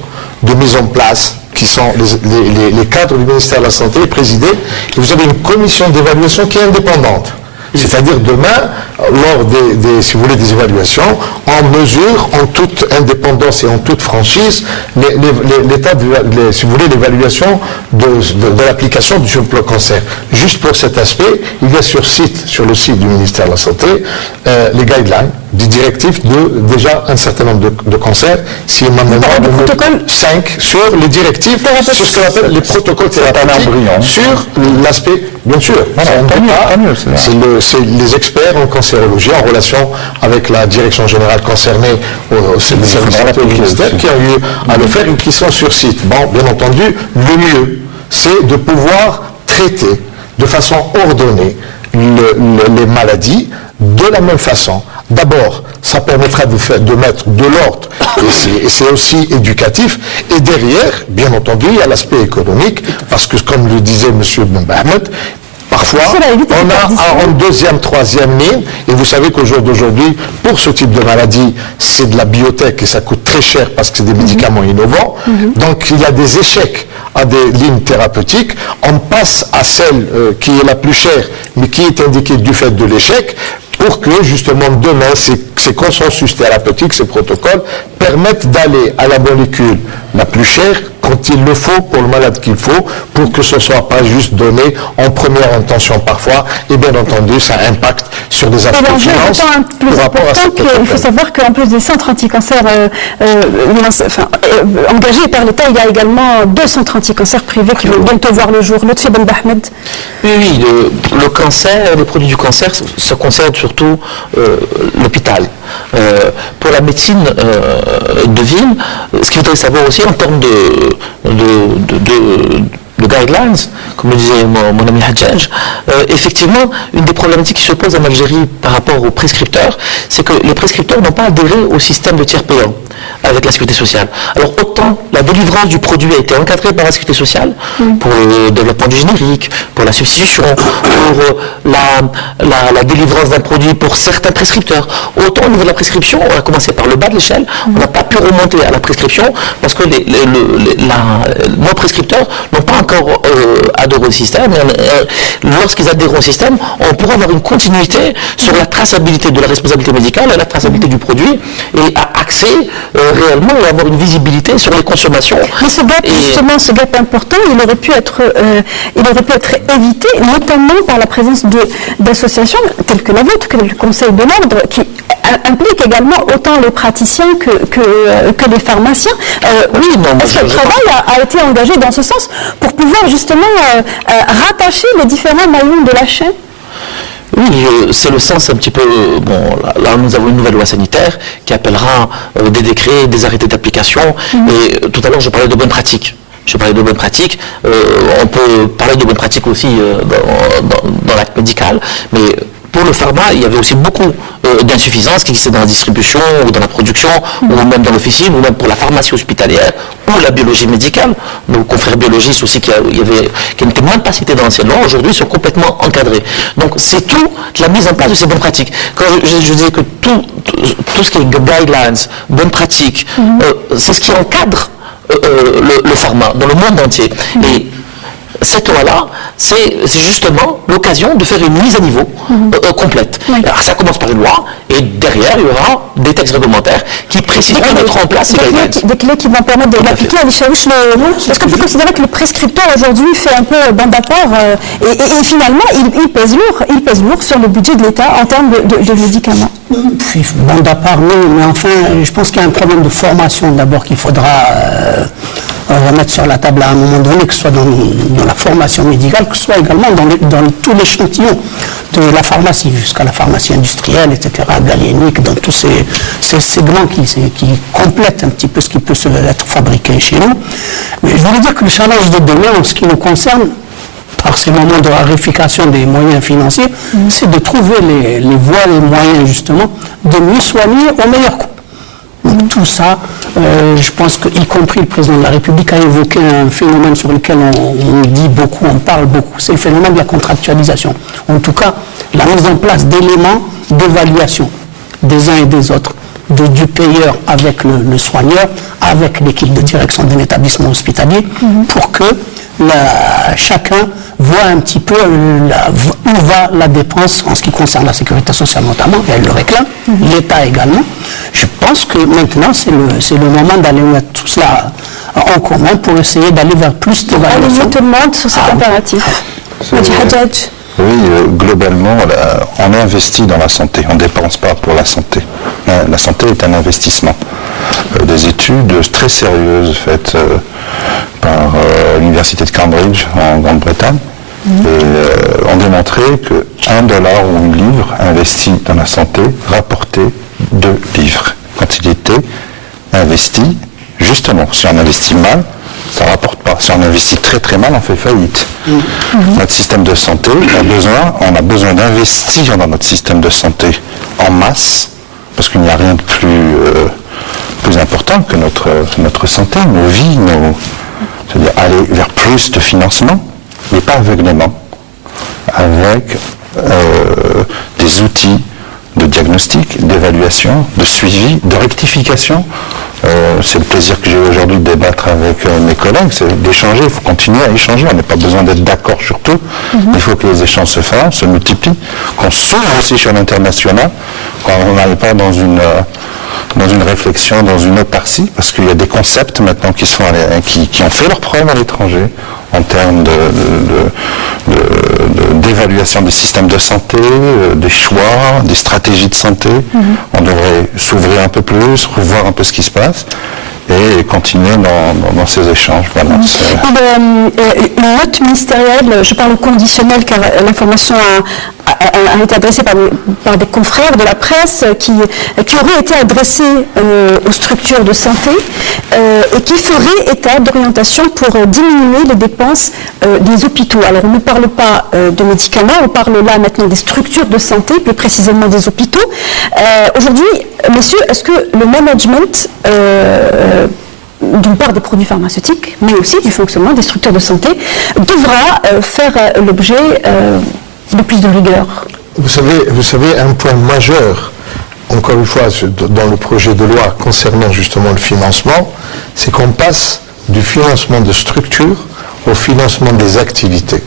de mise en place qui sont les cadres du ministère de la Santé, présidés, et vous avez une commission d'évaluation qui est indépendante. C'est-à-dire demain, lors si vous voulez, des évaluations, on mesure en toute indépendance et en toute franchise l'état si vous voulez, l'évaluation de l'application du plan cancer. Juste pour cet aspect, il y a sur le site du ministère de la Santé, les guidelines, des directives de déjà un certain nombre de cancers, si ma mémoire de 5 sur les directives, sur ce qu'on appelle les protocoles thérapeutiques, sur l'aspect, bien sûr, c'est les experts en cancérologie en relation avec la direction générale concernée au service du ministère qui ont eu à le faire et qui sont sur site. Bon, bien entendu, le mieux, c'est de pouvoir traiter de façon ordonnée les maladies de la même façon. D'abord, ça permettra de mettre de l'ordre, et c'est aussi éducatif. Et derrière, bien entendu, il y a l'aspect économique, parce que, comme le disait M. Benbahamed, parfois, on a en deuxième, troisième ligne, et vous savez qu'au jour d'aujourd'hui, pour ce type de maladie, c'est de la biotech et ça coûte très cher parce que c'est des médicaments innovants. Donc, il y a des échecs à des lignes thérapeutiques. On passe à celle qui est la plus chère, mais qui est indiquée du fait de l'échec, pour que, justement, demain, ces consensus thérapeutiques, ces protocoles, permettent d'aller à la molécule la plus chère quand il le faut, pour le malade qu'il faut, pour que ce ne soit pas juste donné en première intention parfois, et bien entendu, ça impacte sur des aspects financiers. Il faut savoir qu'en plus des centres anti-cancer engagés par l'État, il y a également 2 centres anti-cancer privés qui vont bientôt voir le jour. Lotfi Benbahamed. Oui, le cancer, les produits du cancer, ça concerne surtout l'hôpital. Pour la médecine de ville, ce qu'il faudrait savoir aussi en termes de guidelines, comme le disait mon ami Hadjaj, effectivement, une des problématiques qui se pose en Algérie par rapport aux prescripteurs, c'est que les prescripteurs n'ont pas adhéré au système de tiers payant avec la sécurité sociale. Alors autant la délivrance du produit a été encadrée par la sécurité sociale pour le développement du générique, pour la substitution, pour la délivrance d'un produit pour certains prescripteurs. Autant au niveau de la prescription, on a commencé par le bas de l'échelle, on n'a pas pu remonter à la prescription parce que nos prescripteurs n'ont pas encore adhéré au système. Lorsqu'ils adhèrent au système, on pourra avoir une continuité sur la traçabilité de la responsabilité médicale et la traçabilité du produit et accès réellement et avoir une visibilité sur les consommations. Mais ce gap, justement, ce gap important, il aurait pu être évité, notamment par la présence d'associations telles que la vôtre, que le Conseil de l'Ordre, qui implique également autant les praticiens que les pharmaciens. Est-ce que le travail a été engagé dans ce sens pour pouvoir justement rattacher les différents maillons de la chaîne? Oui, c'est le sens un petit peu. Bon, là, nous avons une nouvelle loi sanitaire qui appellera des décrets, des arrêtés d'application. Et tout à l'heure, je parlais de bonnes pratiques. On peut parler de bonnes pratiques aussi dans l'acte médical, mais pour le pharma, il y avait aussi beaucoup d'insuffisances qui existaient dans la distribution ou dans la production, ou même dans l'officine, ou même pour la pharmacie hospitalière, ou la biologie médicale. Nos confrères biologistes aussi qui n'étaient moins pas cités dans l'ancienne loi, aujourd'hui sont complètement encadrés. Donc c'est tout la mise en place de ces bonnes pratiques. Quand je disais que tout ce qui est guidelines, bonnes pratiques, c'est ce qui encadre le pharma dans le monde entier. Et cette loi-là, c'est justement l'occasion de faire une mise à niveau complète. Alors ça commence par une loi, et derrière, il y aura des textes réglementaires qui préciseront mettre en place ces guidelines. Des clés qui vont permettre de l'appliquer à l'Ichaouch. Est-ce qu'on peut considérer que le prescripteur aujourd'hui fait un peu bande à part et finalement, il pèse lourd sur le budget de l'État en termes de médicaments? Bande à part, non, mais enfin, je pense qu'il y a un problème de formation d'abord qu'il faudra remettre sur la table à un moment donné, que ce soit dans la formation médicale, que ce soit également dans tout l'échantillon de la pharmacie, jusqu'à la pharmacie industrielle, etc., galénique, dans tous ces segments qui complètent un petit peu ce qui peut être fabriqué chez nous. Mais je voulais dire que le challenge de demain, en ce qui nous concerne, par ces moments de raréfaction des moyens financiers, c'est de trouver les voies, les moyens justement, de mieux soigner au meilleur coût. Donc, tout ça, je pense qu'y compris le président de la République a évoqué un phénomène sur lequel on dit beaucoup, on parle beaucoup, c'est le phénomène de la contractualisation. En tout cas, la mise en place d'éléments d'évaluation des uns et des autres du payeur avec le soigneur, avec l'équipe de direction d'un établissement hospitalier, pour que chacun voit un petit peu où va la dépense en ce qui concerne la sécurité sociale notamment, et elle le réclame, l'État également. Je pense que maintenant c'est le moment d'aller mettre tout cela en commun pour essayer d'aller vers plus d'évaluation. Tout le monde sur cet impératif. Oui, globalement, on investit dans la santé, on ne dépense pas pour la santé. La santé est un investissement. Des études très sérieuses faites par l'université de Cambridge en Grande-Bretagne ont démontré que $1 ou une livre investi dans la santé rapportait 2 livres. Quand il était investi, justement, si on investit mal, ça ne rapporte pas. Si on investit très très mal, on fait faillite. Notre système de santé on a besoin d'investir dans notre système de santé en masse, parce qu'il n'y a rien de plus important que notre santé, nos vies, c'est-à-dire aller vers plus de financement, mais pas aveuglément, avec des outils de diagnostic, d'évaluation, de suivi, de rectification. C'est le plaisir que j'ai aujourd'hui de débattre avec mes collègues, c'est d'échanger, il faut continuer à échanger, on n'a pas besoin d'être d'accord sur tout, il faut que les échanges se fassent, se multiplient, qu'on s'ouvre aussi sur l'international, qu'on n'aille pas dans une réflexion, dans une autarcie, parce qu'il y a des concepts maintenant qui ont fait leurs preuves à l'étranger, en termes d'évaluation des systèmes de santé, des choix, des stratégies de santé. On devrait s'ouvrir un peu plus, revoir un peu ce qui se passe et continuer dans ces échanges. Voilà, une note ministérielle, je parle au conditionnel car l'information a été adressée par des confrères de la presse qui aurait été adressée aux structures de santé et qui ferait état d'orientation pour diminuer les dépenses des hôpitaux. Alors on ne parle pas de médicaments, on parle là maintenant des structures de santé, plus précisément des hôpitaux. Aujourd'hui, messieurs, est-ce que le management d'une part des produits pharmaceutiques, mais aussi du fonctionnement des structures de santé, devra faire l'objet de plus de rigueur? Vous savez, un point majeur, encore une fois, dans le projet de loi concernant justement le financement, c'est qu'on passe du financement de structures au financement des activités.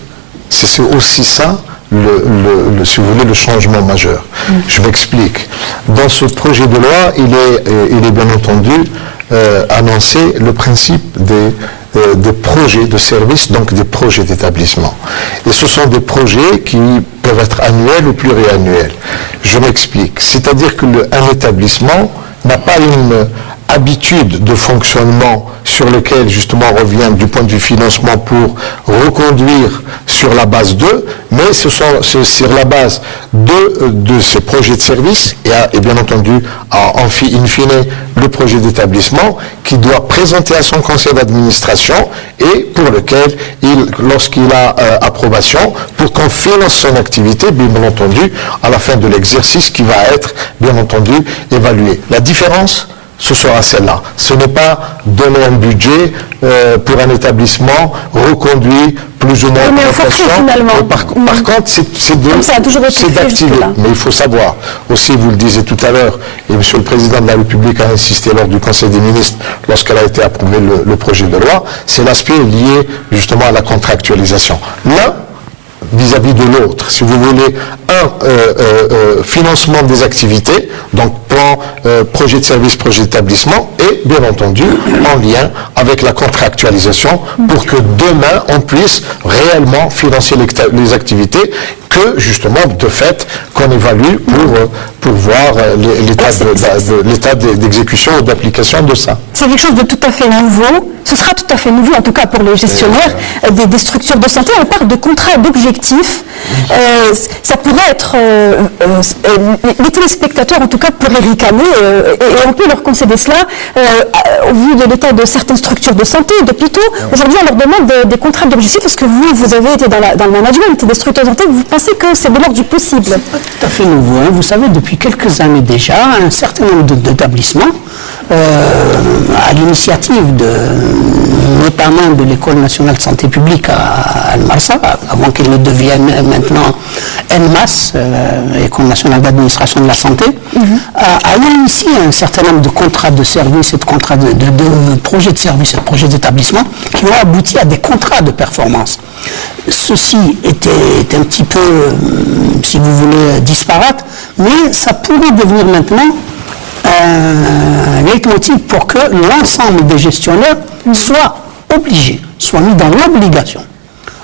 C'est aussi ça, si vous voulez, le changement majeur. Je m'explique. Dans ce projet de loi, il est bien entendu annoncé le principe des projets de service, donc des projets d'établissement. Et ce sont des projets qui peuvent être annuels ou pluriannuels. Je m'explique. C'est-à-dire qu'un établissement n'a pas une habitude de fonctionnement sur lequel justement on revient du point de vue financement pour reconduire sur la base d'eux, mais c'est sur la base de ces projets de service et bien entendu in fine le projet d'établissement qui doit présenter à son conseil d'administration et pour lequel lorsqu'il a approbation pour qu'on finance son activité, bien entendu à la fin de l'exercice qui va être bien entendu évalué. La différence, ce sera celle-là. Ce n'est pas donner un budget pour un établissement reconduit plus ou moins en proportion. Par contre, c'est d'activer. Mais il faut savoir, aussi vous le disiez tout à l'heure, et M. le Président de la République a insisté lors du Conseil des ministres, lorsqu'elle a été approuvé le projet de loi, c'est l'aspect lié justement à la contractualisation. L'un vis-à-vis de l'autre. Si vous voulez, financement des activités, donc plan, projet de service, projet d'établissement, et bien entendu en lien avec la contractualisation pour que demain on puisse réellement financer les activités que justement de fait qu'on évalue pour voir l'état d'exécution ou d'application de ça. C'est quelque chose de tout à fait nouveau. Ce sera tout à fait nouveau, en tout cas pour les gestionnaires des structures de santé. On parle de contrats d'objectifs. Ça pourrait être... les téléspectateurs, en tout cas, pourraient ricaner et on peut leur concéder cela au vu de l'état de certaines structures de santé, d'hôpitaux. Aujourd'hui, on leur demande des contrats d'objectifs parce que vous avez été dans le management des structures de santé. Vous pensez que c'est de l'ordre du possible? C'est tout à fait nouveau. Hein. Vous savez, depuis quelques années déjà, un certain nombre d'établissements à l'initiative notamment de l'École nationale de santé publique à Al-Marsa, avant qu'elle ne devienne maintenant ENMAS, École nationale d'administration de la santé, a initié un certain nombre de contrats de services et de contrats de projets de services et de projets d'établissement qui ont abouti à des contrats de performance. Ceci était un petit peu, si vous voulez, disparate, mais ça pourrait devenir maintenant un leitmotiv pour que l'ensemble des gestionnaires soient obligés, soient mis dans l'obligation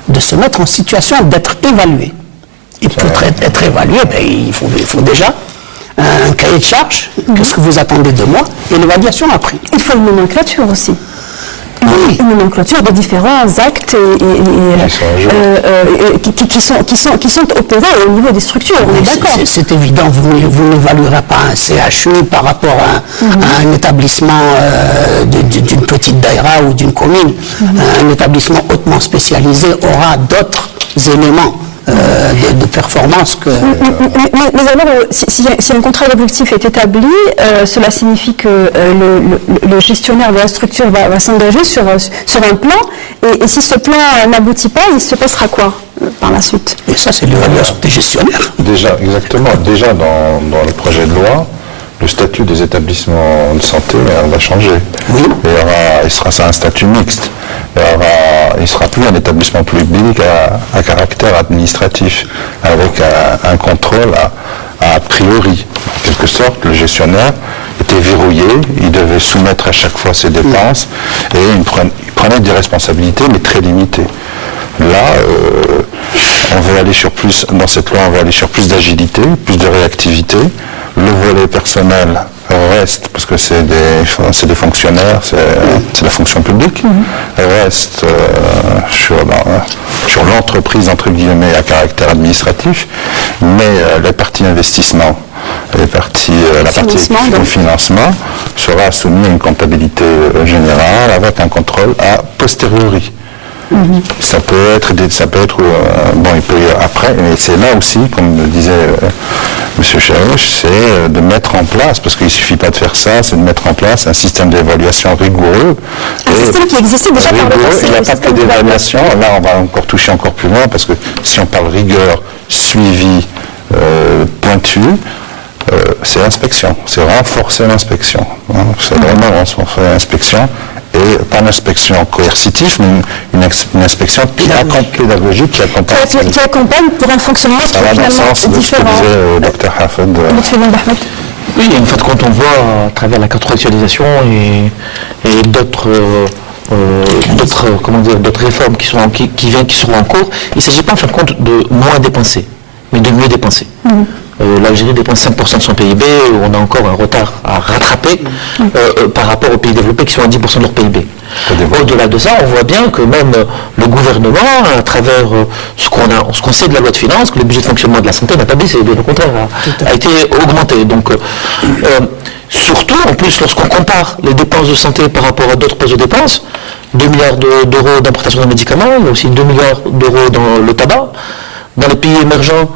de se mettre en situation d'être évalués. Et pour être évalué, il faut déjà un cahier de charge, qu'est-ce que vous attendez de moi, et l'évaluation après. Il faut une nomenclature aussi. Oui. Une nomenclature de différents actes qui sont opérés au niveau des structures, on est d'accord. C'est évident, vous n'évaluerez pas un CHU par rapport à un établissement d'une petite daïra ou d'une commune. Un établissement hautement spécialisé aura d'autres éléments de performance que... Mais alors, si un contrat d'objectif est établi, cela signifie que le gestionnaire de la structure va s'engager sur un plan, et si ce plan n'aboutit pas, il se passera quoi par la suite? Et ça, c'est l'évaluation des gestionnaires. Déjà, exactement. Déjà, dans le projet de loi, le statut des établissements de santé va changer. Oui. Il sera un statut mixte. Il ne sera plus un établissement public à caractère administratif, avec un contrôle a priori. En quelque sorte, le gestionnaire était verrouillé, il devait soumettre à chaque fois ses dépenses, et il prenait des responsabilités, mais très limitées. Là, on veut aller sur plus, dans cette loi, on veut aller sur plus d'agilité, plus de réactivité. Le volet personnel reste, parce que c'est des fonctionnaires, c'est la fonction publique, reste sur l'entreprise, entre guillemets, à caractère administratif, mais les parties investissement, la partie financement sera soumise à une comptabilité générale avec un contrôle a posteriori. Ça peut être, il peut y après, mais c'est là aussi, comme le disait M. Chaouch, c'est de mettre en place, parce qu'il ne suffit pas de faire ça, c'est de mettre en place un système d'évaluation rigoureux. Un système qui existait déjà par le passé. Il n'y a pas que d'évaluation, là on va encore toucher encore plus loin, parce que si on parle rigueur, suivi, pointu, c'est l'inspection, c'est renforcer l'inspection. C'est vraiment renforcer l'inspection. Et pas une inspection coercitive, mais une inspection pédagogique qui accompagne pour un fonctionnement ça va dans le sens de ce que disait Dr Hafed. Oui, en fait, quand on voit à travers la contractualisation et d'autres réformes qui seront en cours, il ne s'agit pas en fin de compte de moins dépenser, mais de mieux dépenser. L'Algérie dépense 5% de son PIB, on a encore un retard à rattraper par rapport aux pays développés qui sont à 10% de leur PIB. Au-delà de ça, on voit bien que même le gouvernement, à travers ce qu'on sait de la loi de finances, que le budget de fonctionnement de la santé n'a pas baissé, bien au contraire, a été augmenté. Donc, surtout, en plus, lorsqu'on compare les dépenses de santé par rapport à d'autres postes de dépenses, 2 milliards d'euros d'importation de médicaments, il y a aussi 2 milliards d'euros dans le tabac. Dans les pays émergents,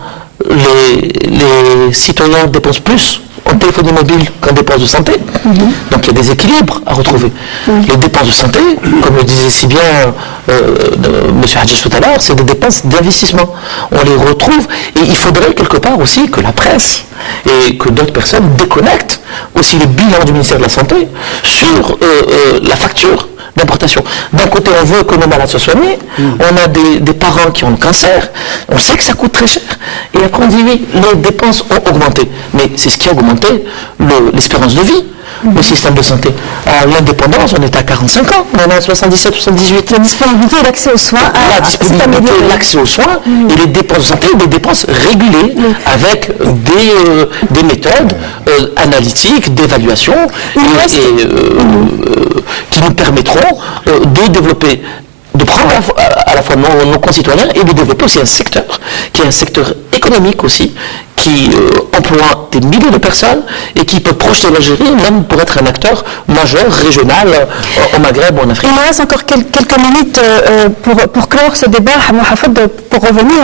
les citoyens dépensent plus en téléphonie mobile qu'en dépenses de santé. Donc il y a des équilibres à retrouver. Les dépenses de santé, comme le disait si bien M. Hadjis tout à l'heure, c'est des dépenses d'investissement. On les retrouve et il faudrait quelque part aussi que la presse et que d'autres personnes déconnectent aussi les bilans du ministère de la Santé sur la facture d'importation. D'un côté, on veut que nos malades soient soignés, on a des parents qui ont le cancer, on sait que ça coûte très cher, et après on dit oui, les dépenses ont augmenté. Mais c'est ce qui a augmenté l'espérance de vie, le système de santé. À l'indépendance, on était à 45 ans, on est à 77, 78. La disponibilité et l'accès aux soins. La disponibilité et l'accès aux soins, et les dépenses de santé, des dépenses régulées, avec des méthodes analytiques, d'évaluation, qui nous permettront de développer, de prendre à la fois nos concitoyens et de développer aussi un secteur, qui est un secteur économique aussi, qui emploie des milliers de personnes et qui peut projeter l'Algérie même pour être un acteur majeur, régional, au Maghreb ou en Afrique. Il me reste encore quelques minutes pour clore ce débat, Mohamed, pour revenir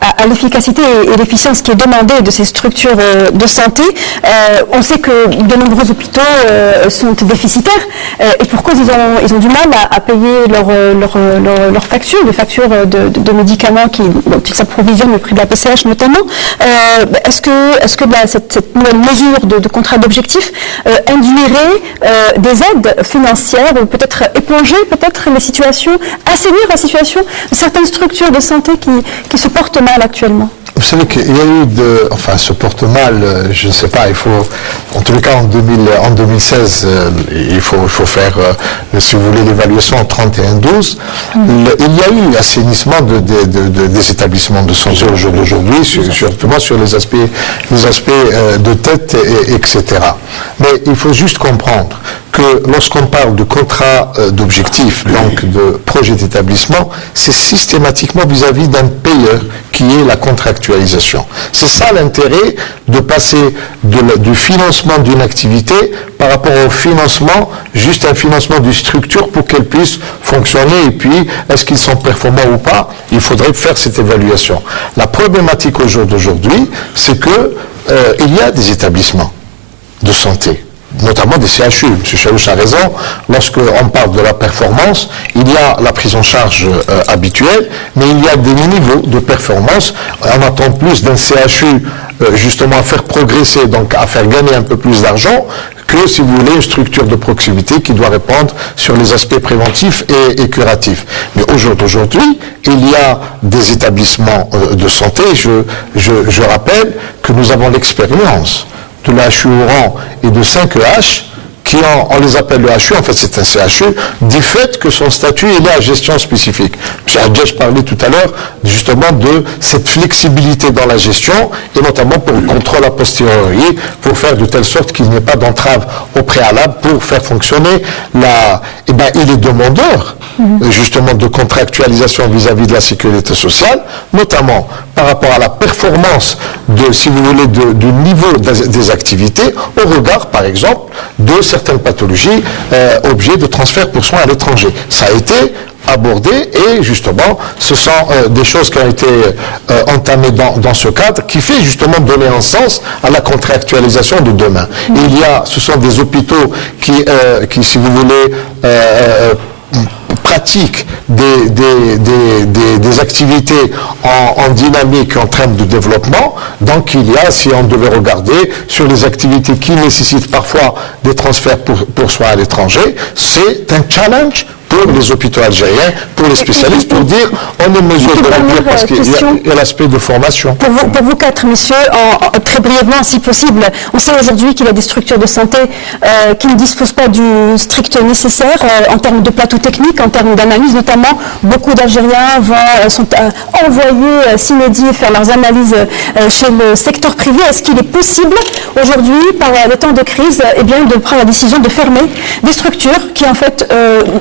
à l'efficacité et l'efficience qui est demandée de ces structures de santé. On sait que de nombreux hôpitaux sont déficitaires et pour cause ils ont du mal à payer leurs factures, les factures de médicaments dont ils s'approvisionnent au prix de la PCH notamment. Est-ce que cette nouvelle mesure de contrat d'objectif induirait des aides financières ou peut-être éponger peut-être les situations, assainir la situation de certaines structures de santé qui se portent mal actuellement? Vous savez qu'il y a eu se porte mal, je ne sais pas, il faut, en tous les cas en 2016, il faut faire, si vous voulez, l'évaluation en 31-12. Il y a eu assainissement des établissements de santé au jour d'aujourd'hui, surtout sur les aspects de tête, etc. Mais il faut juste comprendre que lorsqu'on parle de contrat d'objectif, donc de projet d'établissement, c'est systématiquement vis-à-vis d'un payeur qui est la contractualisation. C'est ça l'intérêt de passer du financement d'une activité par rapport au financement, juste un financement d'une structure pour qu'elle puisse fonctionner et puis est-ce qu'ils sont performants ou pas, il faudrait faire cette évaluation. La problématique au jour d'aujourd'hui, c'est que il y a des établissements de santé, notamment des CHU. M. Chalouche a raison, lorsqu'on parle de la performance, il y a la prise en charge habituelle, mais il y a des niveaux de performance. On attend plus d'un CHU justement à faire progresser, donc à faire gagner un peu plus d'argent, que, si vous voulez, une structure de proximité qui doit répondre sur les aspects préventifs et curatifs. Mais aujourd'hui, il y a des établissements de santé. Je rappelle que nous avons l'expérience de l'HU Oran et de 5EH, qui on les appelle le HU, en fait c'est un CHU, du fait que son statut il est à gestion spécifique. M. Hadjaj parlait tout à l'heure justement de cette flexibilité dans la gestion, et notamment pour le contrôle a posteriori, pour faire de telle sorte qu'il n'y ait pas d'entrave au préalable pour faire fonctionner il est demandeur justement de contractualisation vis-à-vis de la sécurité sociale, notamment par rapport à la performance si vous voulez, du niveau des activités, au regard, par exemple, de certaines pathologies objets de transfert pour soins à l'étranger. Ça a été abordé et justement ce sont des choses qui ont été entamées dans ce cadre qui fait justement donner un sens à la contractualisation de demain. Ce sont des hôpitaux qui si vous voulez, pratiquent des activités en dynamique, en train de développement. Donc il y a, si on devait regarder sur les activités qui nécessitent parfois des transferts pour soins à l'étranger, c'est un challenge pour les hôpitaux algériens, pour les spécialistes, pour dire on est en mesure de réduire parce qu'il y a l'aspect de formation. Pour vous quatre, messieurs, très brièvement, si possible, on sait aujourd'hui qu'il y a des structures de santé qui ne disposent pas du strict nécessaire en termes de plateau technique, en termes d'analyse notamment. Beaucoup d'Algériens sont envoyés s'inédier faire leurs analyses chez le secteur privé. Est-ce qu'il est possible aujourd'hui, par le temps de crise, de prendre la décision de fermer des structures qui en fait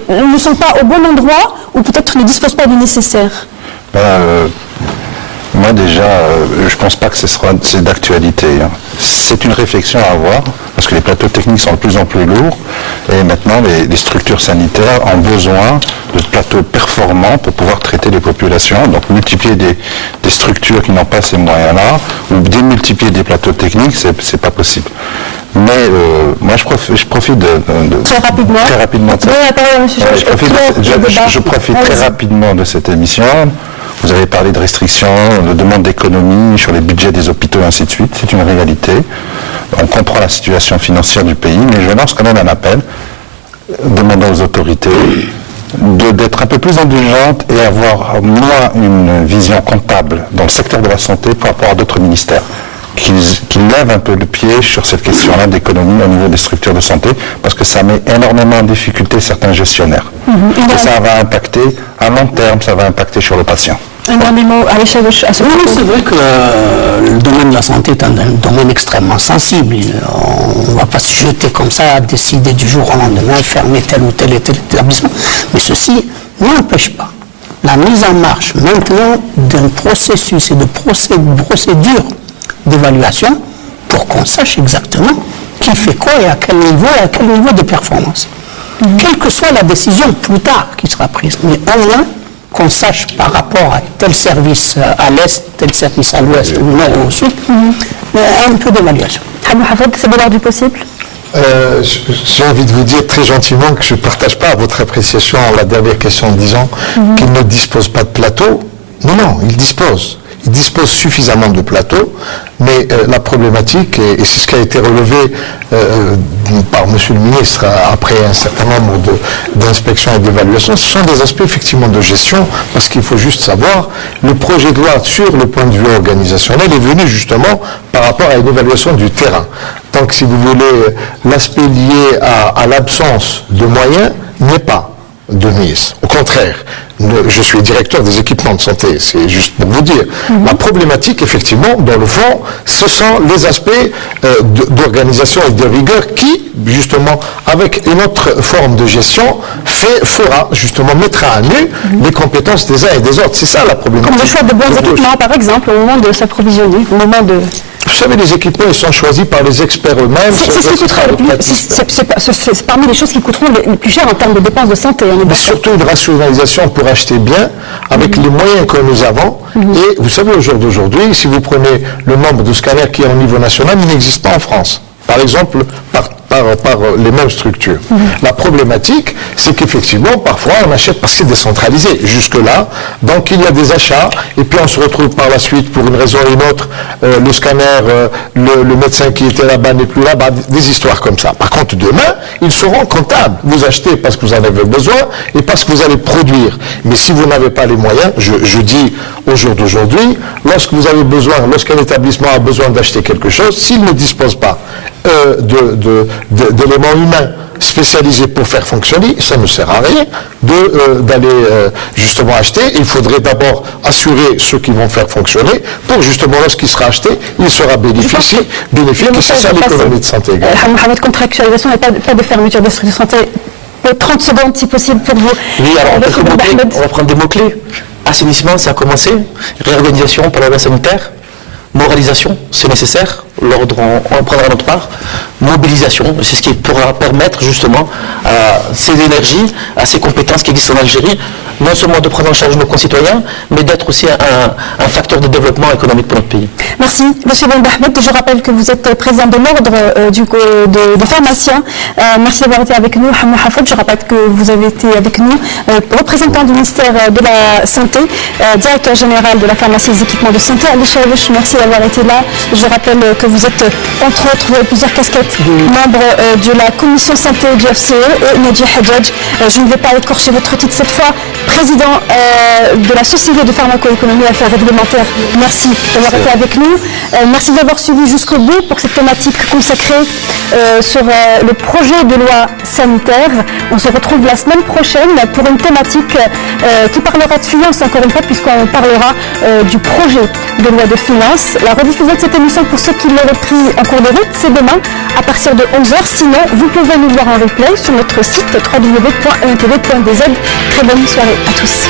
ne sont pas au bon endroit ou peut-être ne disposent pas du nécessaire? Moi déjà, je ne pense pas que c'est d'actualité. C'est une réflexion à avoir, parce que les plateaux techniques sont de plus en plus lourds, et maintenant les structures sanitaires ont besoin de plateaux performants pour pouvoir traiter les populations. Donc multiplier des structures qui n'ont pas ces moyens-là, ou démultiplier des plateaux techniques, c'est pas possible. Mais moi je profite très rapidement. Je profite très rapidement de cette émission. Vous avez parlé de restrictions, de demandes d'économie sur les budgets des hôpitaux, et ainsi de suite. C'est une réalité. On comprend la situation financière du pays, mais je lance quand même un appel demandant aux autorités d'être un peu plus indulgentes et avoir moins une vision comptable dans le secteur de la santé par rapport à d'autres ministères. Qu'ils lèvent un peu le pied sur cette question-là d'économie au niveau des structures de santé, parce que ça met énormément en difficulté certains gestionnaires. Et ça va impacter, à long terme, ça va impacter sur le patient. Un dernier mot à l'échelle à ce propos. C'est vrai que le domaine de la santé est un domaine extrêmement sensible. On ne va pas se jeter comme ça à décider du jour au lendemain, fermer tel ou tel établissement. Mais ceci n'empêche pas la mise en marche maintenant d'un processus et de procédures d'évaluation pour qu'on sache exactement qui fait quoi et à quel niveau de performance. Quelle que soit la décision plus tard qui sera prise, mais au moins qu'on sache par rapport à tel service à l'est, tel service à l'ouest, au nord ou au sud, un peu d'évaluation. C'est de l'ordre du possible? J'ai envie de vous dire très gentiment que je ne partage pas votre appréciation à la dernière question en disant qu'il ne dispose pas de plateau. Non, il dispose. Il dispose suffisamment de plateaux, mais la problématique, et c'est ce qui a été relevé par Monsieur le ministre après un certain nombre d'inspections et d'évaluations, ce sont des aspects effectivement de gestion, parce qu'il faut juste savoir, le projet de loi sur le point de vue organisationnel est venu justement par rapport à une évaluation du terrain. Donc si vous voulez, l'aspect lié à l'absence de moyens n'est pas de mise. Au contraire, je suis directeur des équipements de santé, c'est juste pour vous dire. La problématique, effectivement, dans le fond, ce sont les aspects d'organisation et de rigueur qui, justement, avec une autre forme de gestion, mettra à nu les compétences des uns et des autres. C'est ça la problématique. Comme le choix de bons équipements, par exemple, au moment de s'approvisionner, au moment de... Vous savez, les équipements, ils sont choisis par les experts eux-mêmes. C'est parmi les choses qui coûteront les plus cher en termes de dépenses de santé. Mais surtout une rationalisation pour acheter bien, avec les moyens que nous avons. Et vous savez, au jour d'aujourd'hui, si vous prenez le nombre de scanners qui est au niveau national, il n'existe pas en France. Par exemple, par les mêmes structures. La problématique, c'est qu'effectivement, parfois, on achète parce que c'est décentralisé. Jusque-là, donc il y a des achats, et puis on se retrouve par la suite, pour une raison ou une autre, le scanner, le médecin qui était là-bas n'est plus là-bas, des histoires comme ça. Par contre, demain, ils seront comptables. Vous achetez parce que vous en avez besoin, et parce que vous allez produire. Mais si vous n'avez pas les moyens, je dis au jour d'aujourd'hui, lorsqu'un établissement a besoin d'acheter quelque chose, s'il ne dispose pas d'éléments humains spécialisés pour faire fonctionner, ça ne sert à rien d'aller justement acheter. Il faudrait d'abord assurer ceux qui vont faire fonctionner pour justement lorsqu'il sera acheté, il sera bénéfique et c'est ça l'économie de santé. Mohamed, contractualisation et pas de fermeture de structure de santé. 30 secondes si possible pour vous. Oui, alors on va prendre des mots-clés. Assainissement, ça a commencé. Réorganisation par la loi sanitaire. Moralisation, c'est nécessaire, l'ordre on prendra notre part. Mobilisation, c'est ce qui pourra permettre justement à ces énergies, à ces compétences qui existent en Algérie, non seulement de prendre en charge nos concitoyens, mais d'être aussi un facteur de développement économique pour notre pays. Merci. Monsieur Ben Ahmed, je rappelle que vous êtes président de l'ordre des pharmaciens. Merci d'avoir été avec nous. Hamou Hafod, je rappelle que vous avez été avec nous, représentant du ministère de la Santé, directeur général de la pharmacie et des équipements de santé. Ali Chaouch, merci d'avoir été là. Je rappelle que vous êtes, entre autres, plusieurs casquettes, membre de la commission santé du FCE et Nadji Hadjadj. Je ne vais pas écorcher votre titre cette fois. Président de la Société de pharmacoéconomie et affaires réglementaires, merci d'avoir été avec nous. Merci d'avoir suivi jusqu'au bout pour cette thématique consacrée sur le projet de loi sanitaire. On se retrouve la semaine prochaine pour une thématique qui parlera de finances, encore une fois, puisqu'on parlera du projet de loi de finances. La rediffusion de cette émission, pour ceux qui l'auraient pris en cours de route, c'est demain à partir de 11h. Sinon, vous pouvez nous voir en replay sur notre site www.entv.dz. Très bonne soirée à tous.